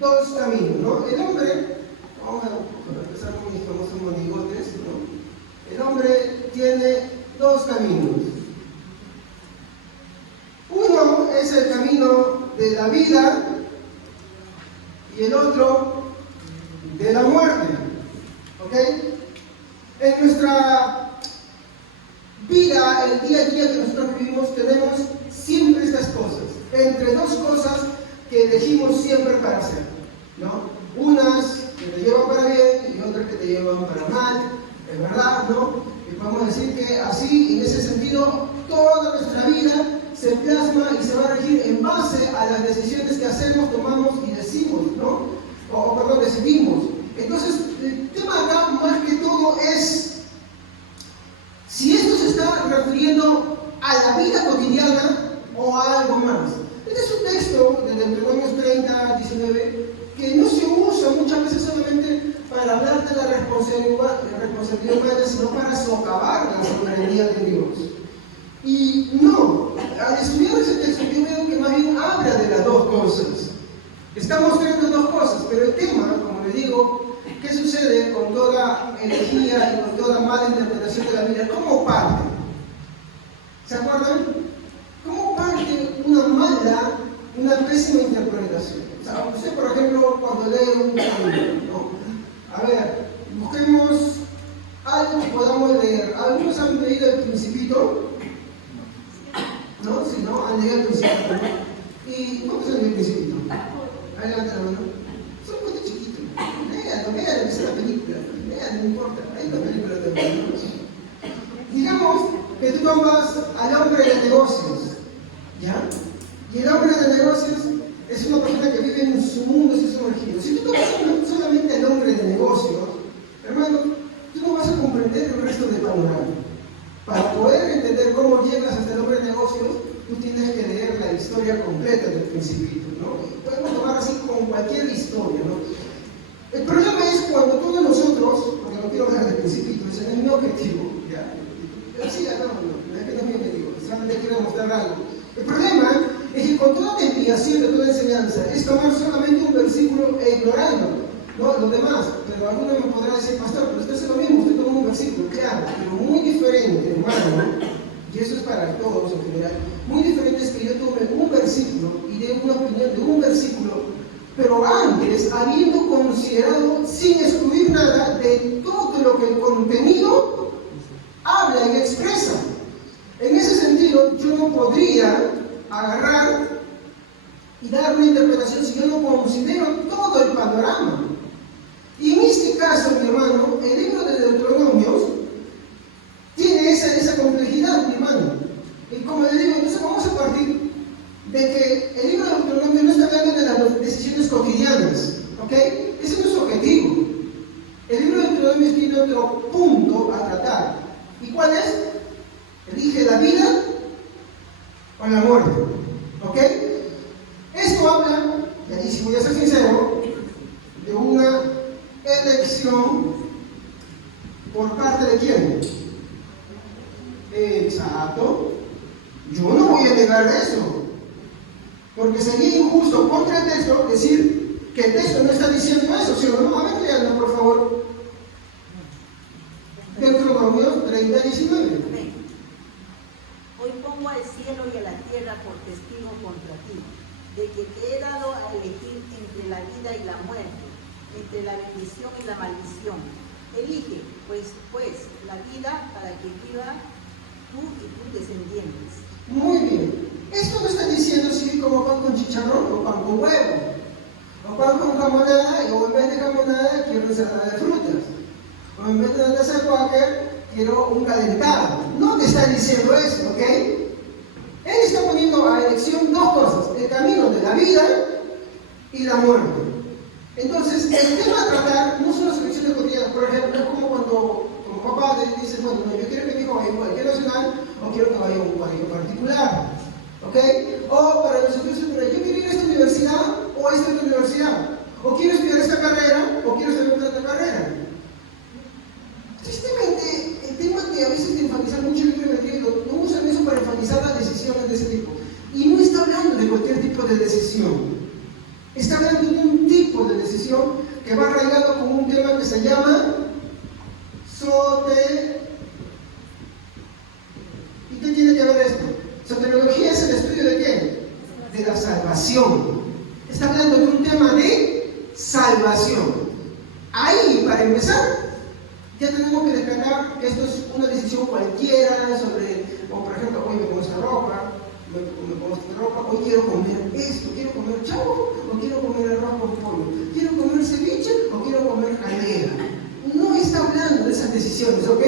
dos caminos, ¿no? El hombre, vamos a empezar con mis famosos monigotes, ¿no? El hombre tiene dos caminos. Uno es el camino de la vida y el otro de la muerte, ¿ok? En nuestra vida, el día a día que nosotros vivimos, tenemos siempre estas cosas, entre dos cosas que elegimos siempre para hacer, ¿no? Unas que te llevan para bien y otras que te llevan para mal, es verdad, ¿no? Y podemos decir que así, en ese sentido, toda nuestra vida se plasma y se va a regir en base a las decisiones que hacemos, tomamos y decimos, ¿no? Perdón, decidimos. Entonces, el tema acá, más que todo, es si esto se está refiriendo a la vida cotidiana o a algo más. Este es un texto de Deuteronomio 30, 19, que no se usa muchas veces solamente para hablar de la responsabilidad humana, sino para socavar la soberanía de Dios. Y no, al estudiar ese texto yo veo que más bien habla de las dos cosas. Está mostrando dos cosas, pero el tema, como les digo, ¿qué sucede con toda herejía y con toda mala interpretación de la Biblia? ¿Cómo parte? ¿Se acuerdan? ¿Cómo parte una pésima interpretación? O sea, usted, por ejemplo, cuando lee un libro, ¿no? A ver, busquemos algo que podamos leer. ¿Algunos han leído El Principito? ¿No? Si no, han leído El Principito, ¿no? ¿Y cómo se lee El Principito? Ahí levanta la mano. Es un cuento chiquito. Véanlo, que es la película. Vean, no importa. Hay una película también, ¿no? Digamos que tú tomas al hombre de negocios, ¿ya? Y el hombre de negocios es una persona que vive en su mundo, en su sumergido. Si tú tomas solamente al hombre de negocios, hermano, tú no vas a comprender el resto del panorama. Para poder entender cómo llegas hasta el hombre de negocios, tú tienes que leer la historia completa del Principito, ¿no? Y podemos tomar así con cualquier historia, ¿no? El problema es cuando todos nosotros, porque no quiero hablar del Principito, ese es mi objetivo, ¿ya? Sí, no, es que no es mi objetivo, solamente quiero mostrar algo. El problema es que con toda desviación de toda enseñanza es tomar solamente un versículo e ignorarlo, ¿no? Los demás. Pero alguno me podrá decir, pastor, pero usted hace lo mismo, usted toma un versículo, claro, pero muy diferente, hermano, y eso es para todos en general, muy diferente es que yo tome un versículo y dé una opinión de un versículo, pero antes, habiendo considerado, sin excluir nada, de todo lo que el contenido habla y expresa. En ese sentido, yo no podría agarrar y dar una interpretación si yo no considero todo el panorama. Y en este caso, mi hermano, el libro de Deuteronomios tiene esa complejidad, mi hermano. Y como le digo, entonces vamos a partir de que el libro de Deuteronomio no está hablando de las decisiones cotidianas, ¿ok? Ese no es su objetivo. El libro de Deuteronomio tiene otro punto a tratar. ¿Y cuál es? Elige la vida o la muerte, ¿ok? Esto habla, y si voy a ser sincero, de una elección por parte de quién. Exacto. Yo no voy a negar eso, porque sería injusto contra el texto decir que el texto no está diciendo eso, ¿sí o no? A ver, léanlo, por favor. Deuteronomio 30:19. Hoy pongo al cielo y a la tierra por testigo contra ti, de que te he dado a elegir entre la vida y la muerte, entre la bendición y la maldición. Elige, pues, la vida para que viva tú y tus descendientes. Muy bien. Esto no está diciendo si como pan con chicharrón o pan con huevo, o pan con jamonada, o en vez de jamonada quiero ensalada de frutas, o en vez de una taza de Quaker quiero un calentado. No te está diciendo eso, ¿ok? Él está poniendo a elección dos cosas: el camino de la vida y la muerte. Entonces, el tema a tratar no son las elecciones cotidianas. Por ejemplo, es como cuando como papá le dice, bueno, no, yo quiero que mi hijo vaya a un colegio nacional o quiero que vaya a un colegio particular, ¿ok? O para nosotros, yo quiero ir a esta universidad o a esta otra universidad, o quiero estudiar esta carrera o quiero estudiar otra carrera. Tristemente, el tema que a veces te enfatiza mucho el libro de Evangelio, no usan eso para enfatizar las decisiones de ese tipo. Y no está hablando de cualquier tipo de decisión. Está hablando de un tipo decisión, que va arraigado con un tema que se llama ¿Y qué tiene que ver esto? Soteriología es el estudio ¿de qué? De la salvación. Está hablando de un tema de salvación. Ahí, para empezar, ya tenemos que descartar que esto es una decisión cualquiera sobre, o por ejemplo, hoy me pongo esta ropa, hoy quiero comer esto, quiero comer chavo, o quiero comer arroz con pollo, quiero comer ceviche, o quiero comer jalea. No está hablando de esas decisiones, ¿ok?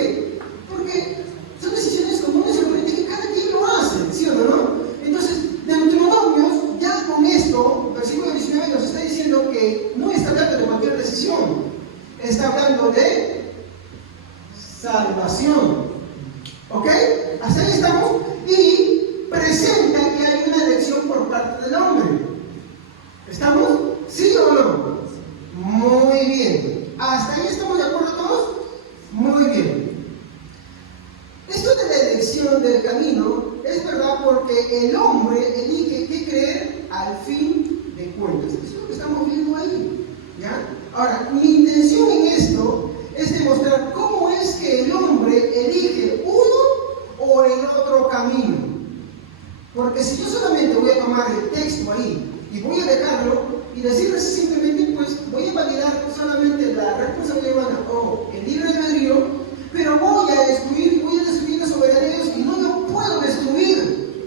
Porque son decisiones comunes y corrientes que cada quien lo hace, ¿sí o no? Entonces, Deuteronomios, ya con esto, versículo 19 nos está diciendo que no está hablando de cualquier decisión, está hablando de salvación, ¿ok? Hasta ahí estamos, y presenta que hay una elección por parte del hombre. ¿Estamos? ¿Sí o no? Muy bien. ¿Hasta ahí estamos de acuerdo todos? Muy bien. Esto de la elección del camino es verdad porque el hombre elige qué creer al fin de cuentas. Eso es lo que estamos viendo ahí, ¿ya? Ahora, mi intención en esto es demostrar cómo es que el hombre elige uno o el otro camino. Porque si yo solamente voy a tomar el texto ahí y voy a dejarlo y decirles simplemente, pues voy a validar solamente la responsabilidad humana o el libre albedrío, pero voy a destruir la soberanía de Dios y no lo puedo destruir.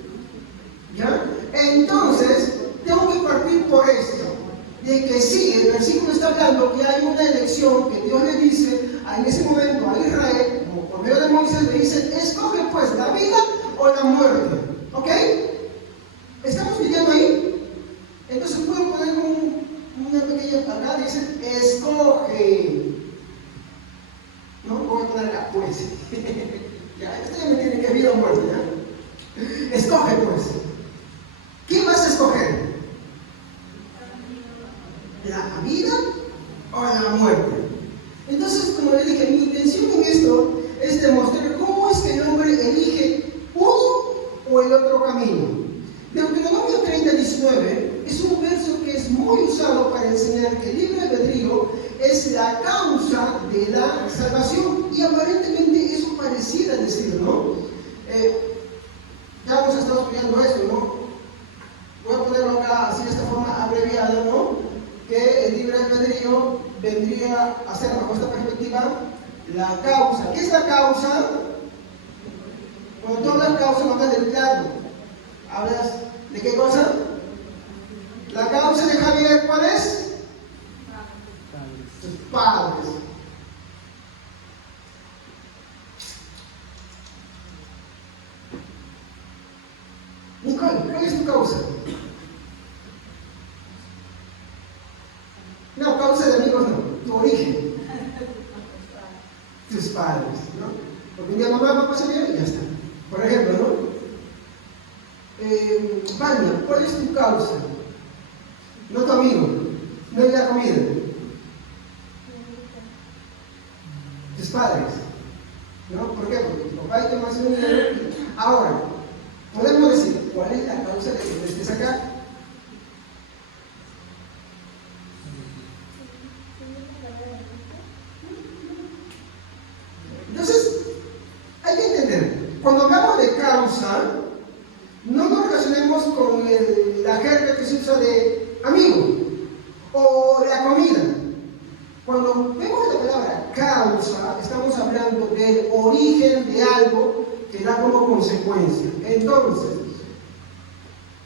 ¿Ya? Entonces, tengo que partir por esto, de que sí, el versículo está hablando que hay una elección que Dios le dice en ese momento a Israel, como por medio de Moisés, le dice, escoge pues la vida o la muerte. ¿Ok? ¿Estamos viviendo ahí? Entonces puedo poner una pequeña acá, dice, escoge. No, voy a poner acá, pues. Ya, esto ya me tiene que vida o muerte, ¿ya? Escoge pues. ¿Qué vas a escoger? ¿La vida o la muerte? Entonces, como le dije, mi intención en esto es demostrar cómo es que el hombre elige uno o el otro camino. Deuteronomio 30:19 es un verso que es muy usado para enseñar que el libre albedrío es la causa de la salvación, y aparentemente eso pareciera decir, ¿no? Ya hemos estado estudiando esto, ¿no? Voy a ponerlo acá así de esta forma abreviada, ¿no? Que el libre albedrío vendría a ser, bajo esta perspectiva, la causa. ¿Qué es la causa? Cuando tú hablas causa, no hablas del plato. ¿Hablas de qué cosa? La causa de Javier, ¿cuál es? Sus padres. Nicole, ¿cuál es tu causa? No, causa de amigos no, tu origen. Tus padres, ¿no? Porque un día mamá se vio y ya está. Por ejemplo, ¿no? Vania, ¿cuál es tu causa? No tu amigo, no es la comida. Tus padres, ¿no? ¿Por qué? Porque tu papá y tu mamá se unieron. Ahora, podemos decir, ¿cuál es la causa de que tú estés acá? Entonces, hay que entender, cuando hablamos de causa, no nos relacionemos con la jerga que se usa de amigo o la comida. Cuando vemos la palabra causa, estamos hablando del origen de algo que da como consecuencia. Entonces,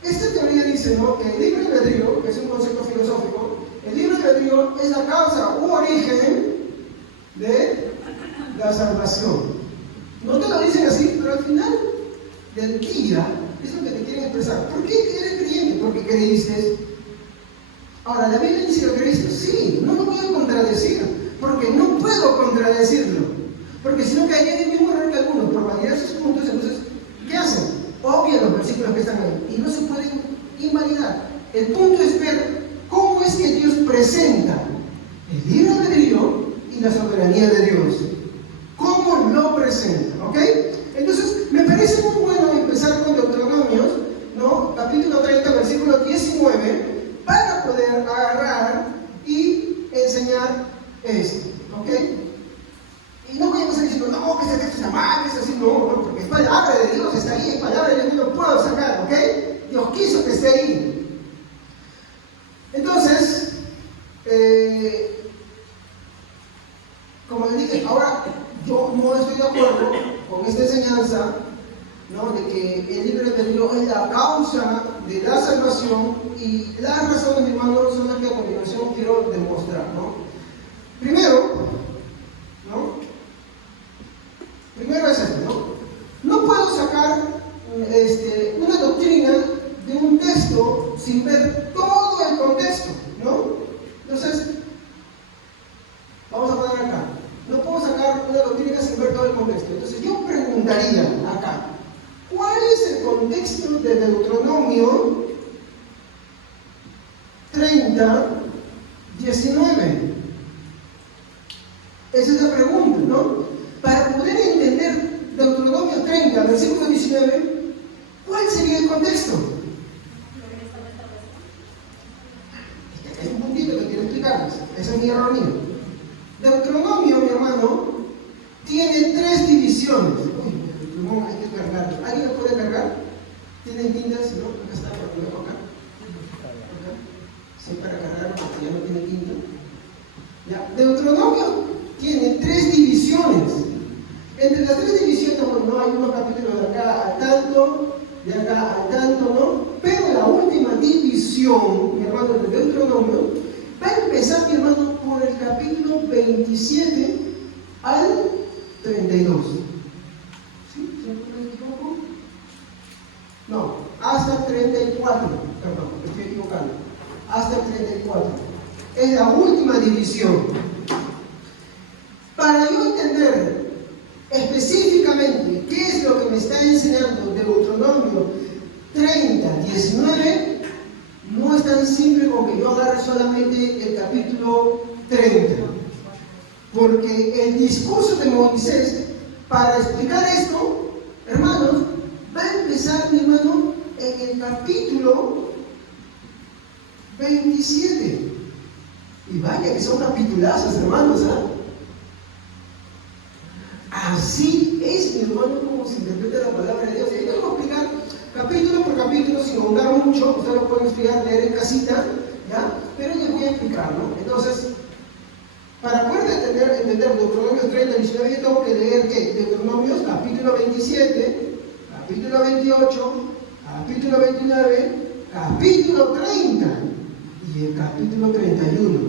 esta teoría dice, ¿no?, que el libre albedrío, que es un concepto filosófico, el libre albedrío es la causa u origen de la salvación. No te lo dicen así, pero al final del día es lo que te quieren expresar. ¿Por qué eres creyente? Porque creíste. Ahora, ¿la Biblia dice que creíste? Sí, no lo voy a contradecir, porque no puedo contradecirlo. Porque si no caería en el mismo error que algunos, por validar sus puntos. Entonces, ¿qué hacen? Obvian los versículos que están ahí y no se pueden invalidar. El punto es ver cómo es que Dios presenta el libre albedrío y la soberanía de Dios. ¿Cómo lo presenta? ¿Ok? Entonces, me parece muy bueno empezar con Deuteronomios, ¿no? Capítulo 30, versículo 19, para poder agarrar y esto, ¿ok? Y no voy a empezar diciendo, no, que este texto está mal, que es así, no, porque es palabra de Dios, está ahí, es palabra de Dios, no lo puedo sacar, ¿ok? Dios quiso que esté ahí. Entonces, como le dije, ahora yo no estoy de acuerdo con esta enseñanza, ¿no?, de que el libre albedrío es la causa de la salvación, y las razones, mi hermano, son las que a continuación quiero demostrar, ¿no? Primero es esto, ¿no? No puedo sacar una doctrina de un texto sin ver todo el contexto, ¿no? Entonces, vamos a poner acá. No puedo sacar una doctrina sin ver todo el contexto. Entonces, yo preguntaría acá, ¿cuál es el contexto de Deuteronomio 30, 19? Esa es la pregunta, ¿no? Para poder entender Deuteronomio 30, versículo 19, ¿cuál sería el contexto? Es un puntito que quiero explicarles. Ese es mi error mío. Deuteronomio, mi hermano, tiene 3 divisiones. Uy, hay que cargarlo. ¿Alguien lo puede cargar? ¿Tienen tintas? ¿No? Acá está, para que lo dejo acá. Sí, para cargarlo, porque ya no tiene tinta. Ya. Deuteronomio tiene 3 divisiones. Entre las 3 divisiones, bueno, hay unos capítulos de acá al tanto, de acá al tanto, ¿no? Pero la última división, mi hermano, de Deuteronomio, va a empezar, mi hermano, por el capítulo 27 al 32. ¿Sí? ¿Se me equivoco? No, hasta el 34. Perdón, me estoy equivocando. Hasta el 34. Es la última división. Para yo entender específicamente qué es lo que me está enseñando Deuteronomio 30, 19, no es tan simple como que yo agarre solamente el capítulo 30. Porque el discurso de Moisés, para explicar esto, hermanos, va a empezar, mi hermano, en el capítulo 27. Y vaya que son capitulazos, hermanos, ¿ah? Así es, mi hermano, como se interpreta la palabra de Dios. Y yo voy a explicar capítulo por capítulo, sin ahondar mucho. Ustedes lo pueden estudiar, leer en casita, ¿ya? Pero les voy a explicar, ¿no? Entonces, para poder entender Deuteronomio 30, 19, yo tengo que leer ¿qué? Deuteronomios capítulo 27, capítulo 28, capítulo 29, capítulo 30 y el capítulo 31.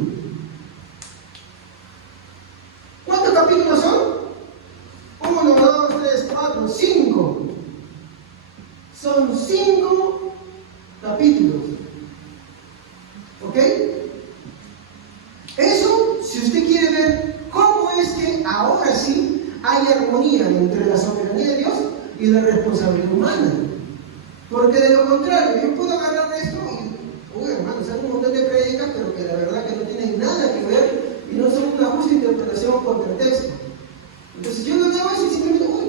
¿Cuántos capítulos son? 1, 2, 3, 4, 5. Son 5 capítulos. ¿Ok? Eso, si usted quiere ver cómo es que ahora sí hay armonía entre la soberanía de Dios y la responsabilidad humana. Porque de lo contrario, yo puedo agarrar esto y, uy, hermano, salen un montón de prédicas, pero que la verdad que no tienen nada que ver y no son una justa interpretación contra el texto. Entonces yo no leo eso y simplemente, uy,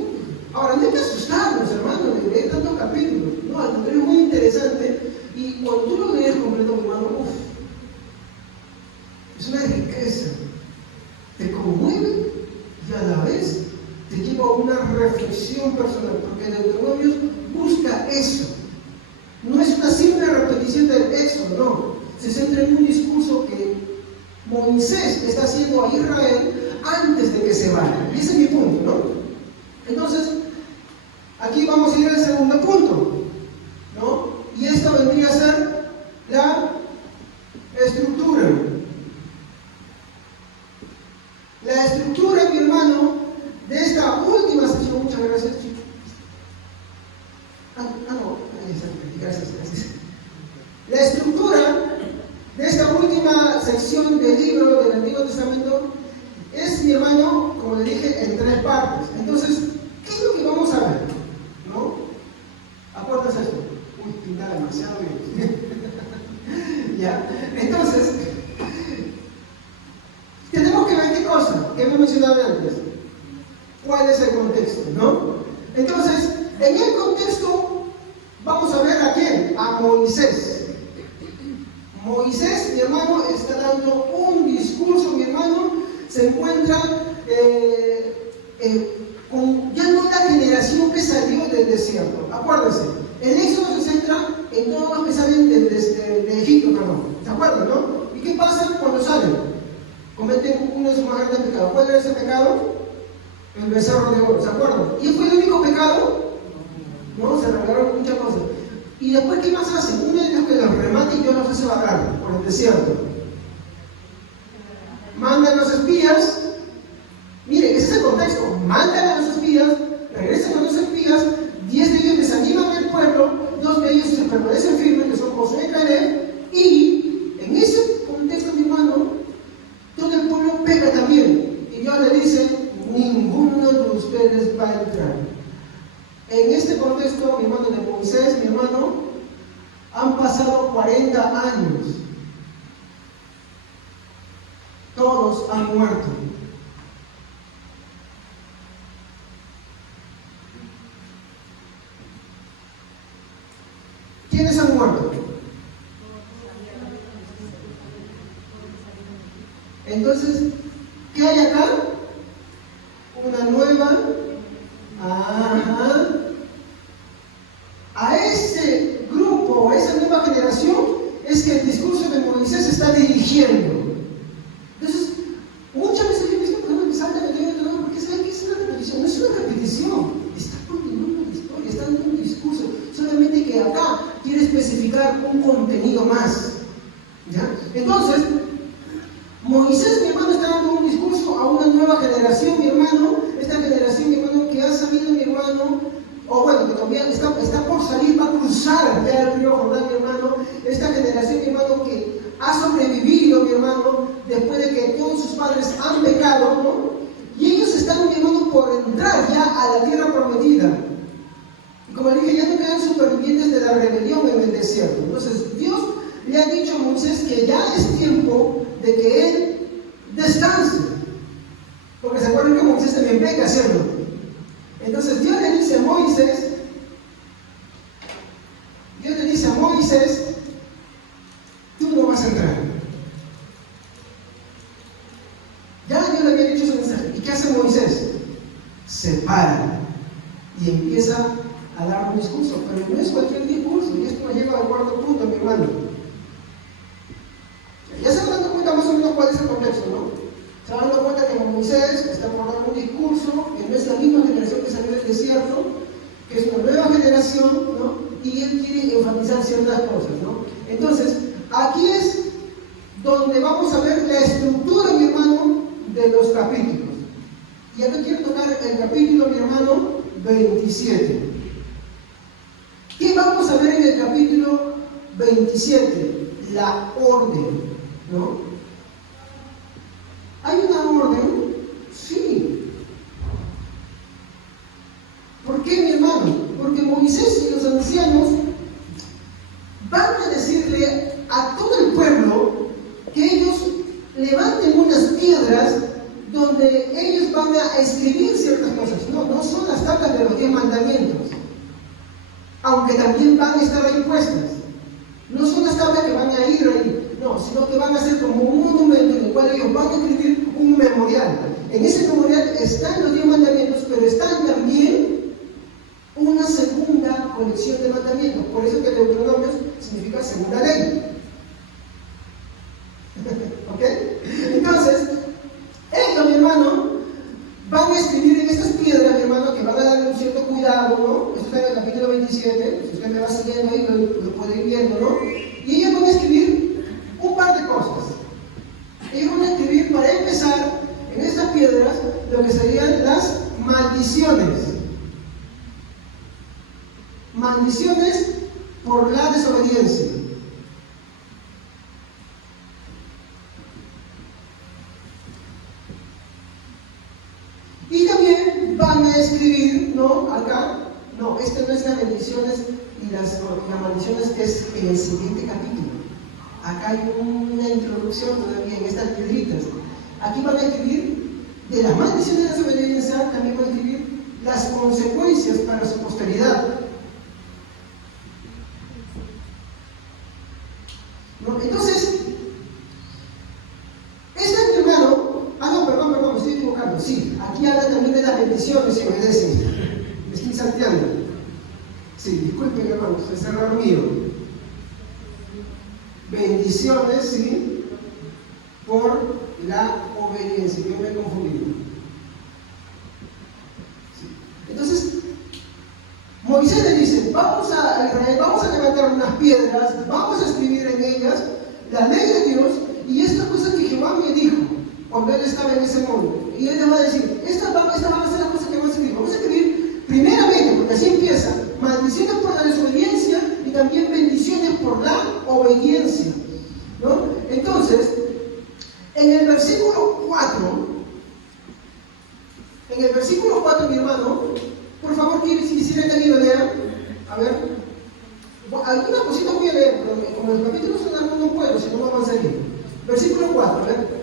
ahora no hay que asustarnos, hermano, de leer tantos capítulos. No, al contrario, es muy interesante y cuando tú lo lees completo, hermano, uff, es una riqueza, te conmueve y a la vez te lleva a una reflexión personal, porque Deuteronomio busca eso. No es una simple repetición del Éxodo, no. Se centra en un discurso que Moisés está haciendo a Israel antes de que se vaya. Y ese es mi punto, ¿no? Entonces, aquí vamos a ir al segundo punto, ¿no? Y esto vendría a ser la estructura. La estructura, mi hermano, de esta última sección, muchas gracias, chicos. Gracias. La estructura de esta última sección del libro del Antiguo Testamento es, mi hermano, como le dije, en 3 partes. Entonces, ¿qué es lo que vamos a ver? ¿No? Aportas esto. Uy, pinta demasiado bien. ¿Ya? Entonces, tenemos que ver qué cosa que hemos mencionado antes. ¿Cuál es el contexto? ¿No? Entonces, en el contexto, vamos a ver a quién, a Moisés. Moisés, mi hermano, está dando un discurso, mi hermano, se encuentra con ya no la generación que salió del desierto. Acuérdense, el Éxodo se centra en todos los que salen de Egipto, perdón. ¿Se acuerdan, no? ¿Y qué pasa cuando salen? Cometen uno de sus más grandes pecados. ¿Cuál era ese pecado? El becerro de oro, ¿se acuerdan? ¿Y fue el único pecado? No, se revelaron muchas cosas. Y después, ¿qué más hacen? Uno de los que los remata y Dios los hace vagar por el desierto. Mandan los espías. Miren, ese es el contexto. Mandan a los espías, regresan a los espías, 10 de ellos desaniman al pueblo, 2 de ellos se permanecen firmes, que son Josué y Caleb, y en ese contexto, mi hermano, todo el pueblo peca también. Y Dios le dice, ninguno de ustedes va a entrar. En este contexto, mi hermano, de Moisés, mi hermano, han pasado 40 años. Todos han muerto. ¿Quiénes han muerto? Entonces, ¿qué hay acá? Una nueva. Ajá. A ese grupo, a esa nueva generación, es que el discurso de Moisés se está dirigiendo. Entonces, muchas veces yo he visto personas que saltan de todo, porque ¿saben qué es una repetición? No es una repetición, está continuando la historia, está dando un discurso, solamente que acá quiere especificar un contenido más. ¿Ya? Entonces, Moisés, mi hermano, está dando un discurso a una nueva generación, mi hermano, esta generación, mi hermano, que ha sabido, mi hermano, o bueno, que todavía está por salir, va a cruzar ya el río Jordán, mi hermano, esta generación, mi hermano, que ha sobrevivido, mi hermano, después de que todos sus padres han pecado, ¿no? Y ellos están, mi hermano, por entrar ya a la tierra prometida. Y como dije, ya no quedan supervivientes de la rebelión en el desierto. Entonces, Dios le ha dicho a Moisés que ya es tiempo de que él descanse. Porque se acuerdan que Moisés también peca hacerlo. Entonces Dios le dice a Moisés, tú no vas a entrar. Ya Dios le había dicho su mensaje. ¿Y qué hace Moisés? Se para y empieza a dar un discurso, pero no es cualquier discurso, y esto nos lleva al cuarto punto, mi hermano. Ya se van dando cuenta más o menos cuál es el contexto, ¿no? Se van dando cuenta que Moisés está por dar un discurso, que no es la misma generación que salió del desierto, que es una nueva generación, ¿no? Y él quiere enfatizar ciertas cosas, ¿no? Entonces, aquí es donde vamos a ver la estructura, mi hermano, de los capítulos. Y acá quiero tocar el capítulo, mi hermano, 27. ¿Qué vamos a ver en el capítulo 27? La orden, ¿no? ¿Hay una orden? Sí. ¿Por qué, mi hermano? Porque Moisés y los ancianos van a decirle a todo el pueblo que ellos levanten unas piedras donde ellos van a escribir ciertas cosas. No son las tablas de los 10 mandamientos, aunque también van a estar ahí puestas. No son las tablas que van a ir ahí, no, sino que van a ser como un monumento en el cual ellos van a escribir un memorial. En ese memorial están los 10 mandamientos, pero están también una segunda colección de mandamientos. Por eso que Deuteronomio significa segunda ley. ¿Ok? Entonces, ellos, mi hermano, van a escribir en estas piedras, mi hermano, que van a darle un cierto cuidado, ¿no? Esto está en el capítulo 27, si usted me va siguiendo ahí, lo puede ir viendo, ¿no? Y ellos van a escribir un par de cosas. Ellos van a escribir, para empezar, en estas piedras, lo que serían las maldiciones. Maldiciones por la desobediencia. Y también van a escribir, ¿no? Acá, no, esto no es las bendiciones y las maldiciones, es en el siguiente capítulo. Acá hay una introducción todavía en estas piedritas. Aquí van a escribir de las maldiciones de la desobediencia, también van a escribir las consecuencias para su posteridad. ¿No? Entonces, este hermano, perdón, Sí, aquí habla también de las bendiciones y obedecen. Me estoy salteando. Sí, disculpen hermanos, es error mío. Bendiciones, sí, por la obediencia. Yo me he confundido. Sí. Entonces, Moisés le dice, vamos a Israel, vamos a levantar unas piedras, vamos a escribir en ellas la ley de Dios y esta cosa que Jehová me dijo cuando él estaba en ese monte. Y él le va a decir, estas van a ser las cosas que vamos a escribir. Vamos a escribir primeramente, porque así empieza, maldiciones por la desobediencia y también bendiciones por la obediencia, ¿no? Entonces, en el versículo 4, mi hermano, por favor, si quisiera que lo lea, a ver, algunas cositas voy a leer, pero como el capítulo son largos no puedo, si no me avanzaría. Versículo 4, a ver.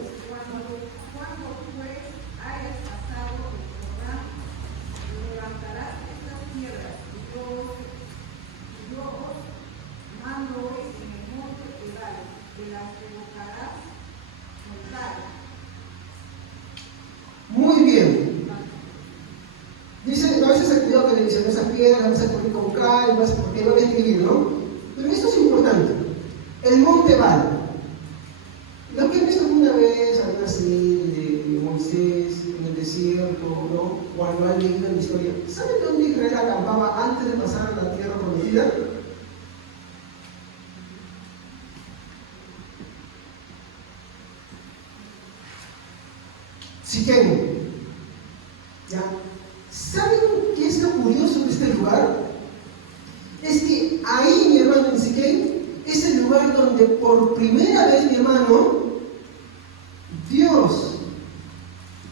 Muy bien. Dice, no, ese es el cuidado que le dicen, esas piedras, vas a correr con calma, porque no había escribido, ¿no? Pero esto es importante. El monte Ebal. Lo que he visto alguna vez, alguna serie de Moisés en el desierto, ¿no? Cuando han leído la historia, ¿saben dónde Israel acampaba antes de pasar a la tierra prometida? Siquem. ¿Ya? ¿Saben qué es lo curioso de este lugar? Es que ahí, mi hermano, en Siquem, es el lugar donde por primera vez, mi hermano, Dios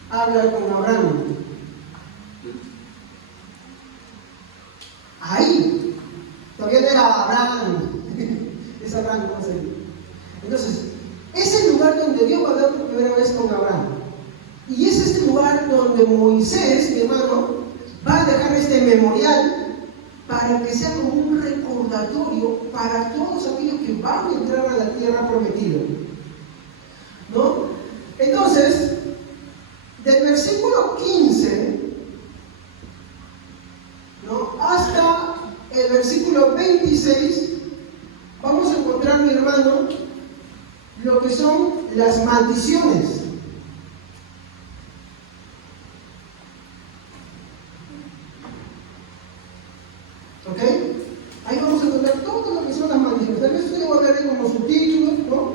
habla con Abraham. Ahí. Todavía no era Abraham. Es Abraham, ¿cómo se dice? Entonces, es el lugar donde Dios va a hablar por primera vez con Abraham. Y es este lugar donde Moisés, mi hermano, va a dejar este memorial para que sea como un recordatorio para todos aquellos que van a entrar a la tierra prometida, ¿no? Entonces, del versículo 15, ¿no?, hasta el versículo 26, vamos a encontrar, mi hermano, lo que son las maldiciones. ¿Ok? Ahí vamos a encontrar todo lo que son las maldiciones. Tal vez ustedes van a ver como subtítulos, ¿no?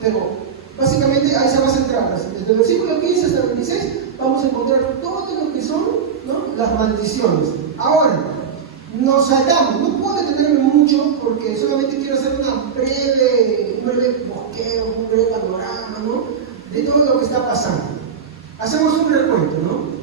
Pero básicamente ahí se va a centrar. Desde el versículo 15 hasta el 26 vamos a encontrar todo lo que son, ¿no?, las maldiciones. Ahora, nos saltamos. No puedo detenerme mucho porque solamente quiero hacer un breve bosqueo, un breve panorama, ¿no?, de todo lo que está pasando. Hacemos un recuento, ¿no?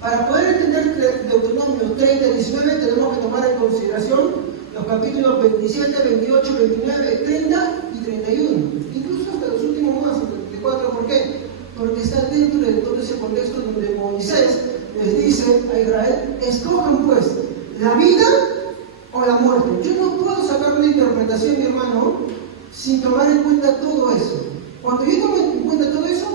Para poder entender Deuteronomio 30 y 19 tenemos que tomar en consideración los capítulos 27, 28, 29, 30 y 31. Incluso hasta los últimos más, el 34. ¿Por qué? Porque está dentro de todo ese contexto donde Moisés les dice a Israel, escojan pues la vida o la muerte. Yo no puedo sacar una interpretación, mi hermano, sin tomar en cuenta todo eso. Cuando yo tomo en cuenta todo eso,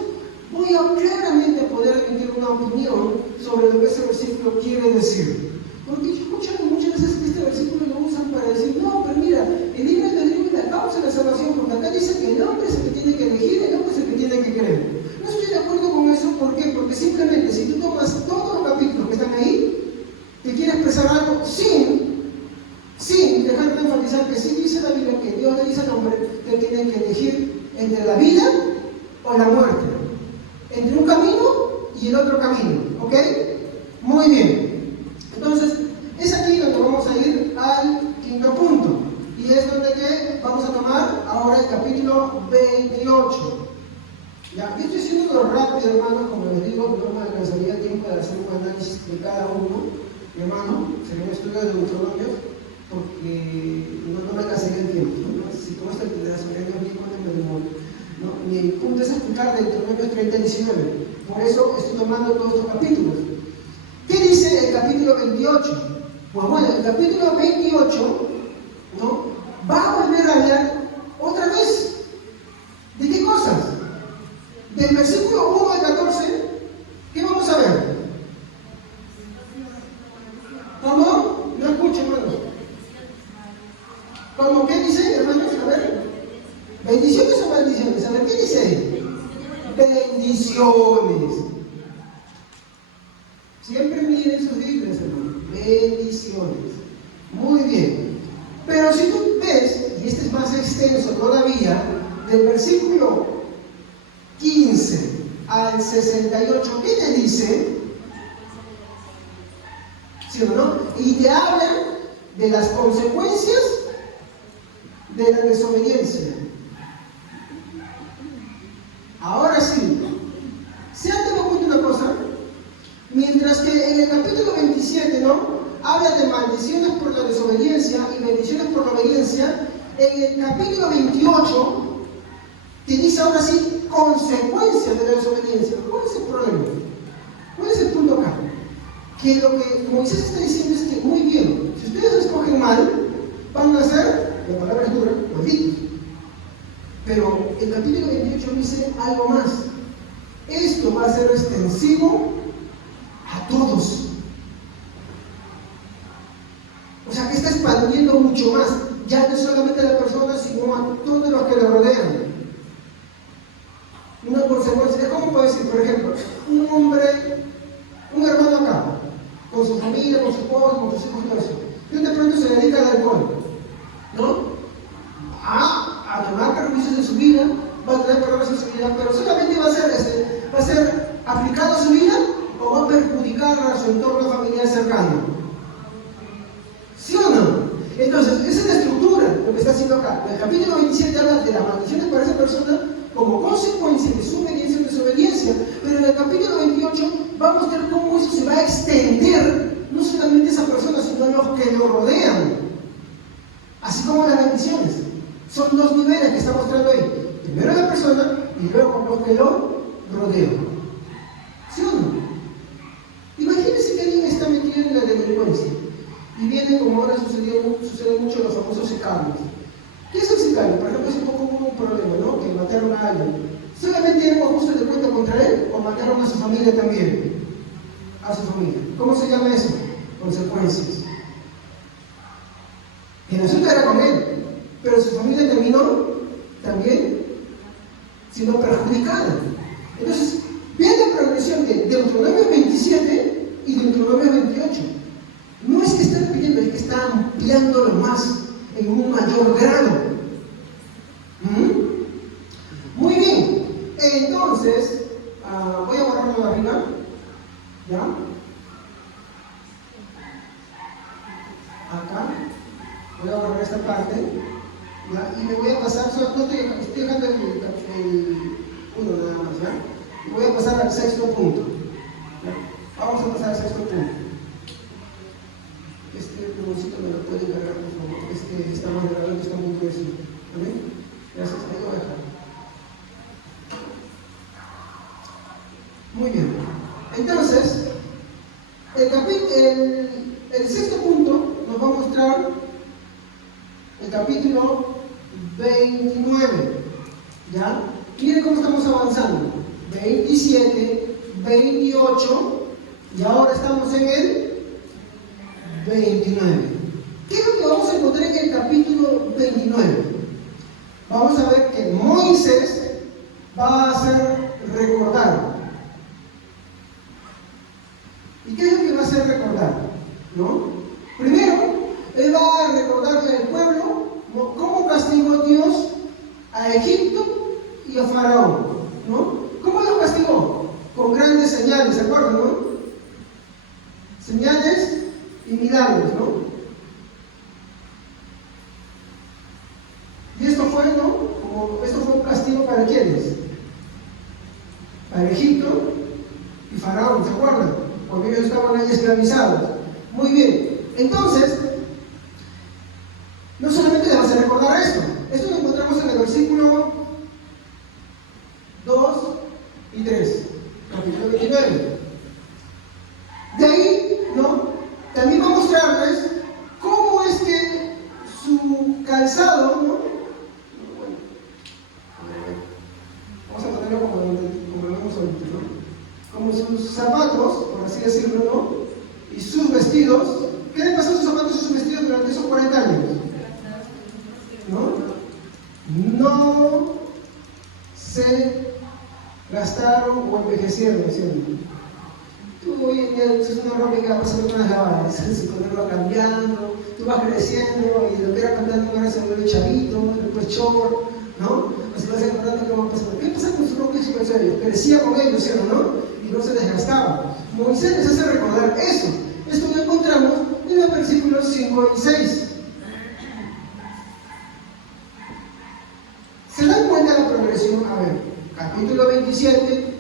voy a claramente poder emitir una opinión sobre lo que ese versículo quiere decir. Porque yo he escuchado muchas veces que este versículo lo usan para decir, no, pero mira, el libre albedrío es la causa de la salvación, porque acá dice que el hombre es el que tiene que elegir, el hombre es el que tiene que creer. No estoy de acuerdo con eso, ¿por qué? Porque simplemente si tú tomas todos los capítulos que están ahí, te quiere expresar algo sin dejar de enfatizar que sí dice la Biblia que Dios le dice al hombre que tiene que elegir entre la vida o la muerte, entre un camino y el otro camino, ¿ok? Muy bien. Entonces, es aquí donde vamos a ir al quinto punto, y es donde que vamos a tomar ahora el capítulo 28. Ya, yo estoy haciendo rápido, hermanos, como les digo, no me alcanzaría tiempo de hacer un análisis de cada uno, hermano, sería un estudio de Deuteronomio, porque no me alcanzaría el tiempo, ¿no? Si todo esto de las orejas bien, ¿cuánto me demora? ¿No? Mi punto es explicar Deuteronomio 30 y 19, por eso estoy tomando todos estos capítulos. ¿Qué dice el capítulo 28? Pues bueno, el capítulo 28, ¿no?, va a volver a hablar otra vez. ¿De qué cosas? Del versículo 1 al 14, ¿qué vamos a ver? bendiciones. Siempre miren sus Biblias, hermano. Bendiciones. Muy bien. Pero si tú ves, y este es más extenso todavía, del versículo 15 al 68, ¿qué te dice? ¿Sí o no? Y te habla de las consecuencias de la desobediencia. Ahora sí, se han dado cuenta una cosa, mientras que en el capítulo 27, ¿no?, habla de maldiciones por la desobediencia y bendiciones por la obediencia, en el capítulo 28 te dice ahora sí consecuencias de la desobediencia. ¿Cuál es el problema? ¿Cuál es el punto acá? Que lo que Moisés está diciendo es que, muy bien, si ustedes escogen mal, van a ser, la palabra es dura, malditos. Pero el capítulo 28 dice algo más. Esto va a ser extensivo a todos. O sea que está expandiendo mucho más. Ya no solamente a la persona, sino a todos los que la rodean. Una consecuencia. ¿Cómo puede decir? Por ejemplo, un hombre, un hermano acá, con su familia, con su esposa, con sus hijos y todo eso. Y de pronto se dedica al alcohol, ¿no? A tomar perjuicios en su vida, va a tener problemas en su vida, pero solamente va a ser aplicado a su vida o va a perjudicar a su entorno familiar cercano. ¿Sí o no? Entonces, esa es la estructura, lo que está haciendo acá. El capítulo 27 habla de las maldiciones para esa persona como consecuencia de su obediencia o desobediencia, pero en el capítulo 28 va a mostrar cómo eso se va a extender, no solamente a esa persona, sino a los que lo rodean. Así como las bendiciones. Son dos niveles que está mostrando ahí. Primero la persona y luego los que lo rodean. ¿Sí o no? Imagínense que alguien está metido en la delincuencia y viene, como ahora sucede mucho, los famosos sicarios. ¿Qué es el sicario? Por ejemplo, hace poco hubo un problema, ¿no? Que mataron a alguien. ¿Solamente dieron ajuste de cuenta contra él o mataron a su familia también? A su familia. ¿Cómo se llama eso? Consecuencias. El asunto era con él, pero su familia terminó también siendo perjudicada. Entonces, vean la progresión de Deuteronomio 27 y Deuteronomio 28. No es que está repitiendo, es que está ampliándolo más, en un mayor grado. Muy bien. Entonces, voy a borrarlo de arriba. ¿Ya? Acá. Voy a borrar esta parte. ¿Ya? Y me voy a pasar, no estoy dejando el 1 nada más, ¿ya? Y voy a pasar al sexto punto. ¿Ya? Vamos a pasar al sexto punto. Este plumoncito me lo puede cargar, por favor. Este está más grande, está muy grueso. ¿Vale? Gracias, ahí lo voy a dejar. Muy bien. Entonces, el sexto punto nos va a mostrar el capítulo 29. ¿Ya? Miren cómo estamos avanzando. 27, 28, y ahora estamos en el 29. ¿Qué es lo que vamos a encontrar en el capítulo 29? Vamos a ver que Moisés va a hacer recordar. ¿Y qué es lo que va a hacer recordar? ¿No? Primero, él va a recordarle al pueblo, ¿no?, cómo castigó Dios a Egipto y a Faraón, ¿no? ¿Cómo los castigó? Con grandes señales, ¿se acuerdan, no? Señales y milagros, ¿no? Y esto fue, ¿no? Esto fue un castigo para ¿quiénes? Para Egipto y Faraón, ¿se acuerdan? Porque ellos estaban ahí esclavizados. Muy bien. Entonces, no solamente le vas a recordar esto. Esto lo encontramos en el versículo 2 y 3, capítulo 29. De ahí, ¿no?, también va a mostrarles cómo es que su calzado, ¿no? Bueno, vamos a ponerlo como lo vemos ahorita, ¿no? Como sus zapatos, por así decirlo, ¿no? Y sus vestidos. ¿Qué le pasó a sus zapatos y sus vestidos durante esos 40 años? ¿No? No se gastaron o envejecieron, ¿cierto? Tú hoy en día usas una ropa que va pasando con las lavadas, se va cambiando, tú vas creciendo y lo que era cantando ahora se vuelve chavito, después chor, ¿no? O se vas acordando que va pasando. ¿Qué pasa con su ropa y su vestuario? Crecía con ellos, ¿cierto? ¿No? Y no se desgastaba. Moisés les hace recordar eso. Esto lo encontramos en los versículos 5 y 6. ¿Se dan cuenta de la progresión? A ver, capítulo 27,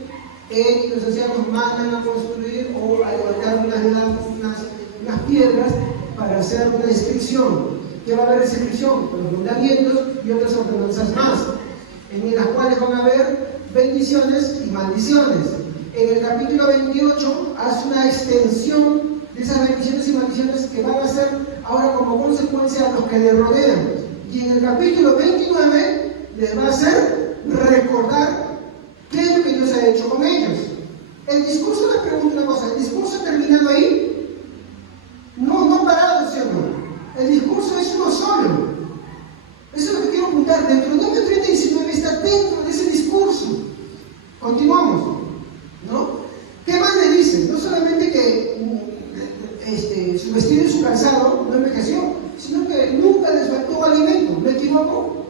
él y los ancianos mandan a construir o a levantar unas piedras para hacer una inscripción. ¿Qué va a haber esa inscripción? Los mandamientos y otras ordenanzas más, en las cuales van a haber bendiciones y maldiciones. En el capítulo 28 hace una extensión de esas bendiciones y maldiciones que van a ser ahora como consecuencia a los que le rodean. Y en el capítulo 29 les va a hacer recordar qué es lo que Dios ha hecho con ellos. El discurso, les pregunto una cosa, ¿el discurso ha terminado ahí? No parado, ¿sí o no? El discurso es uno solo. Eso es lo que quiero apuntar. Deuteronomio 30:19 está dentro de ese discurso. Continuamos, ¿no? ¿Qué más le dice? No solamente que su vestido y su calzado no envejeció, sino que nunca les faltó alimento. ¿Me equivoco?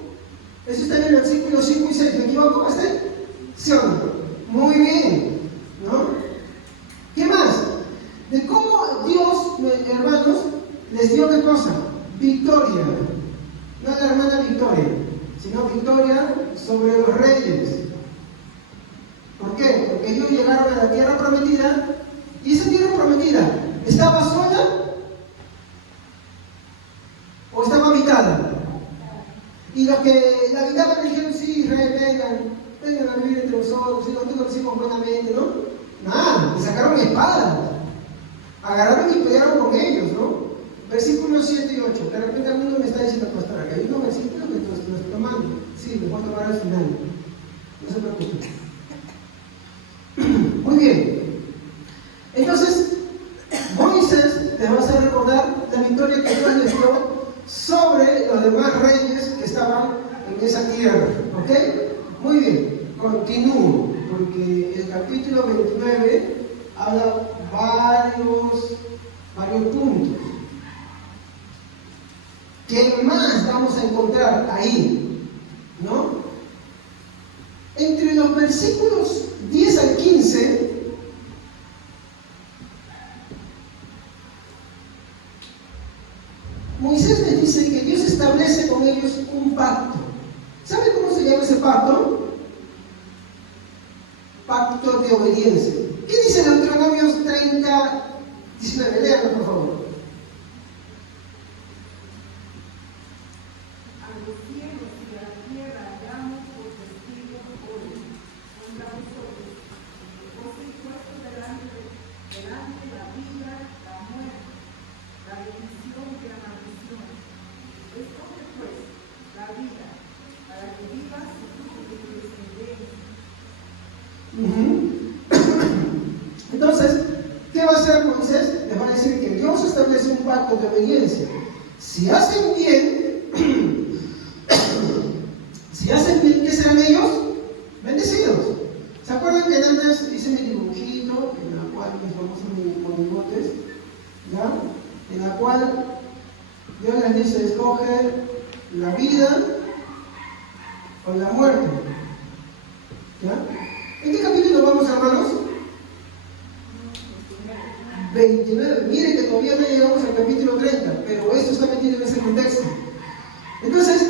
Eso está en el versículo 5 y 6. ¿Me equivoco? ¿Hasta ahí? ¿Sí o no? Muy bien, ¿no? ¿Qué más? De cómo Dios, hermanos, les dio ¿qué cosa? Victoria. No la hermana Victoria, sino victoria sobre los reyes. ¿Por qué? Porque ellos llegaron a la tierra prometida y esa tierra prometida ¿estaba sola o estaba habitada? Y los que la habitaban dijeron, sí, Israel, vengan a vivir entre nosotros, y nosotros lo hicimos buenamente, ¿no? Nada, le sacaron espadas, agarraron y pelearon con ellos, ¿no? Versículos 7 y 8, de repente alguno me está diciendo, pastor, acá hay unos versículos que nos estoy tomando. Sí, me voy a tomar al final, no se preocupen. Muy bien, entonces Moisés les va a hacer recordar la victoria que Dios les dio sobre los demás reyes que estaban en esa tierra, ¿ok? Muy bien, continúo, porque el capítulo 29 habla varios puntos. ¿Qué más vamos a encontrar ahí? ¿No? Entre los versículos 10 al 15, Moisés les dice que Dios establece con ellos un pacto. ¿Sabe cómo se llama ese pacto? Pacto de obediencia. ¿Qué dice Deuteronomio 30:19? Léanlo, por favor. Entonces, ¿qué va a hacer Moisés? Les va a decir que Dios establece un pacto de obediencia. Si hacen bien, ¿qué serán ellos? Bendecidos. ¿Se acuerdan que antes hice mi dibujito, en la cual mis famosos monigotes, ¿ya? En la cual Dios les dice, escoge la vida o la muerte, ¿ya? ¿En qué capítulo vamos, hermanos? 29. Miren que todavía no llegamos al capítulo 30, pero esto está metido en ese contexto. Entonces,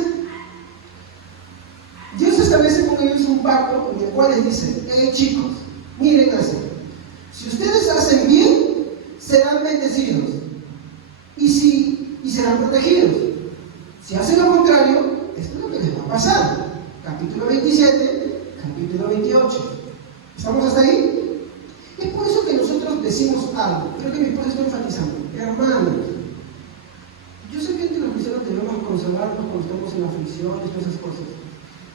Dios establece con ellos un pacto en el cual les dice, chicos, miren así, si ustedes hacen bien, serán bendecidos y serán protegidos. Si hacen lo contrario, esto es lo que les va a pasar. Capítulo 27, capítulo 28. ¿Estamos hasta ahí? Es por eso que nosotros decimos algo. Creo que mi esposa está enfatizando. Hermanos, yo sé que entre los cristianos debemos consolarnos cuando estamos en aflicción y todas esas cosas.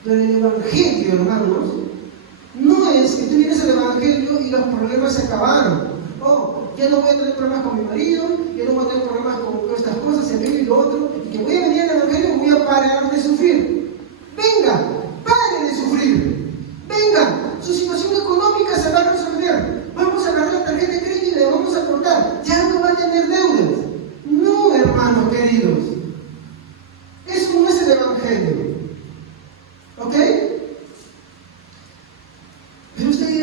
Pero el evangelio, hermanos, no es que tú vienes al evangelio y los problemas se acabaron. Oh, ya no voy a tener problemas con mi marido, ya no voy a tener problemas con estas cosas, aquello y lo otro, y que voy a venir al evangelio y voy a parar de sufrir. Venga, pare de sufrir. Venga, su situación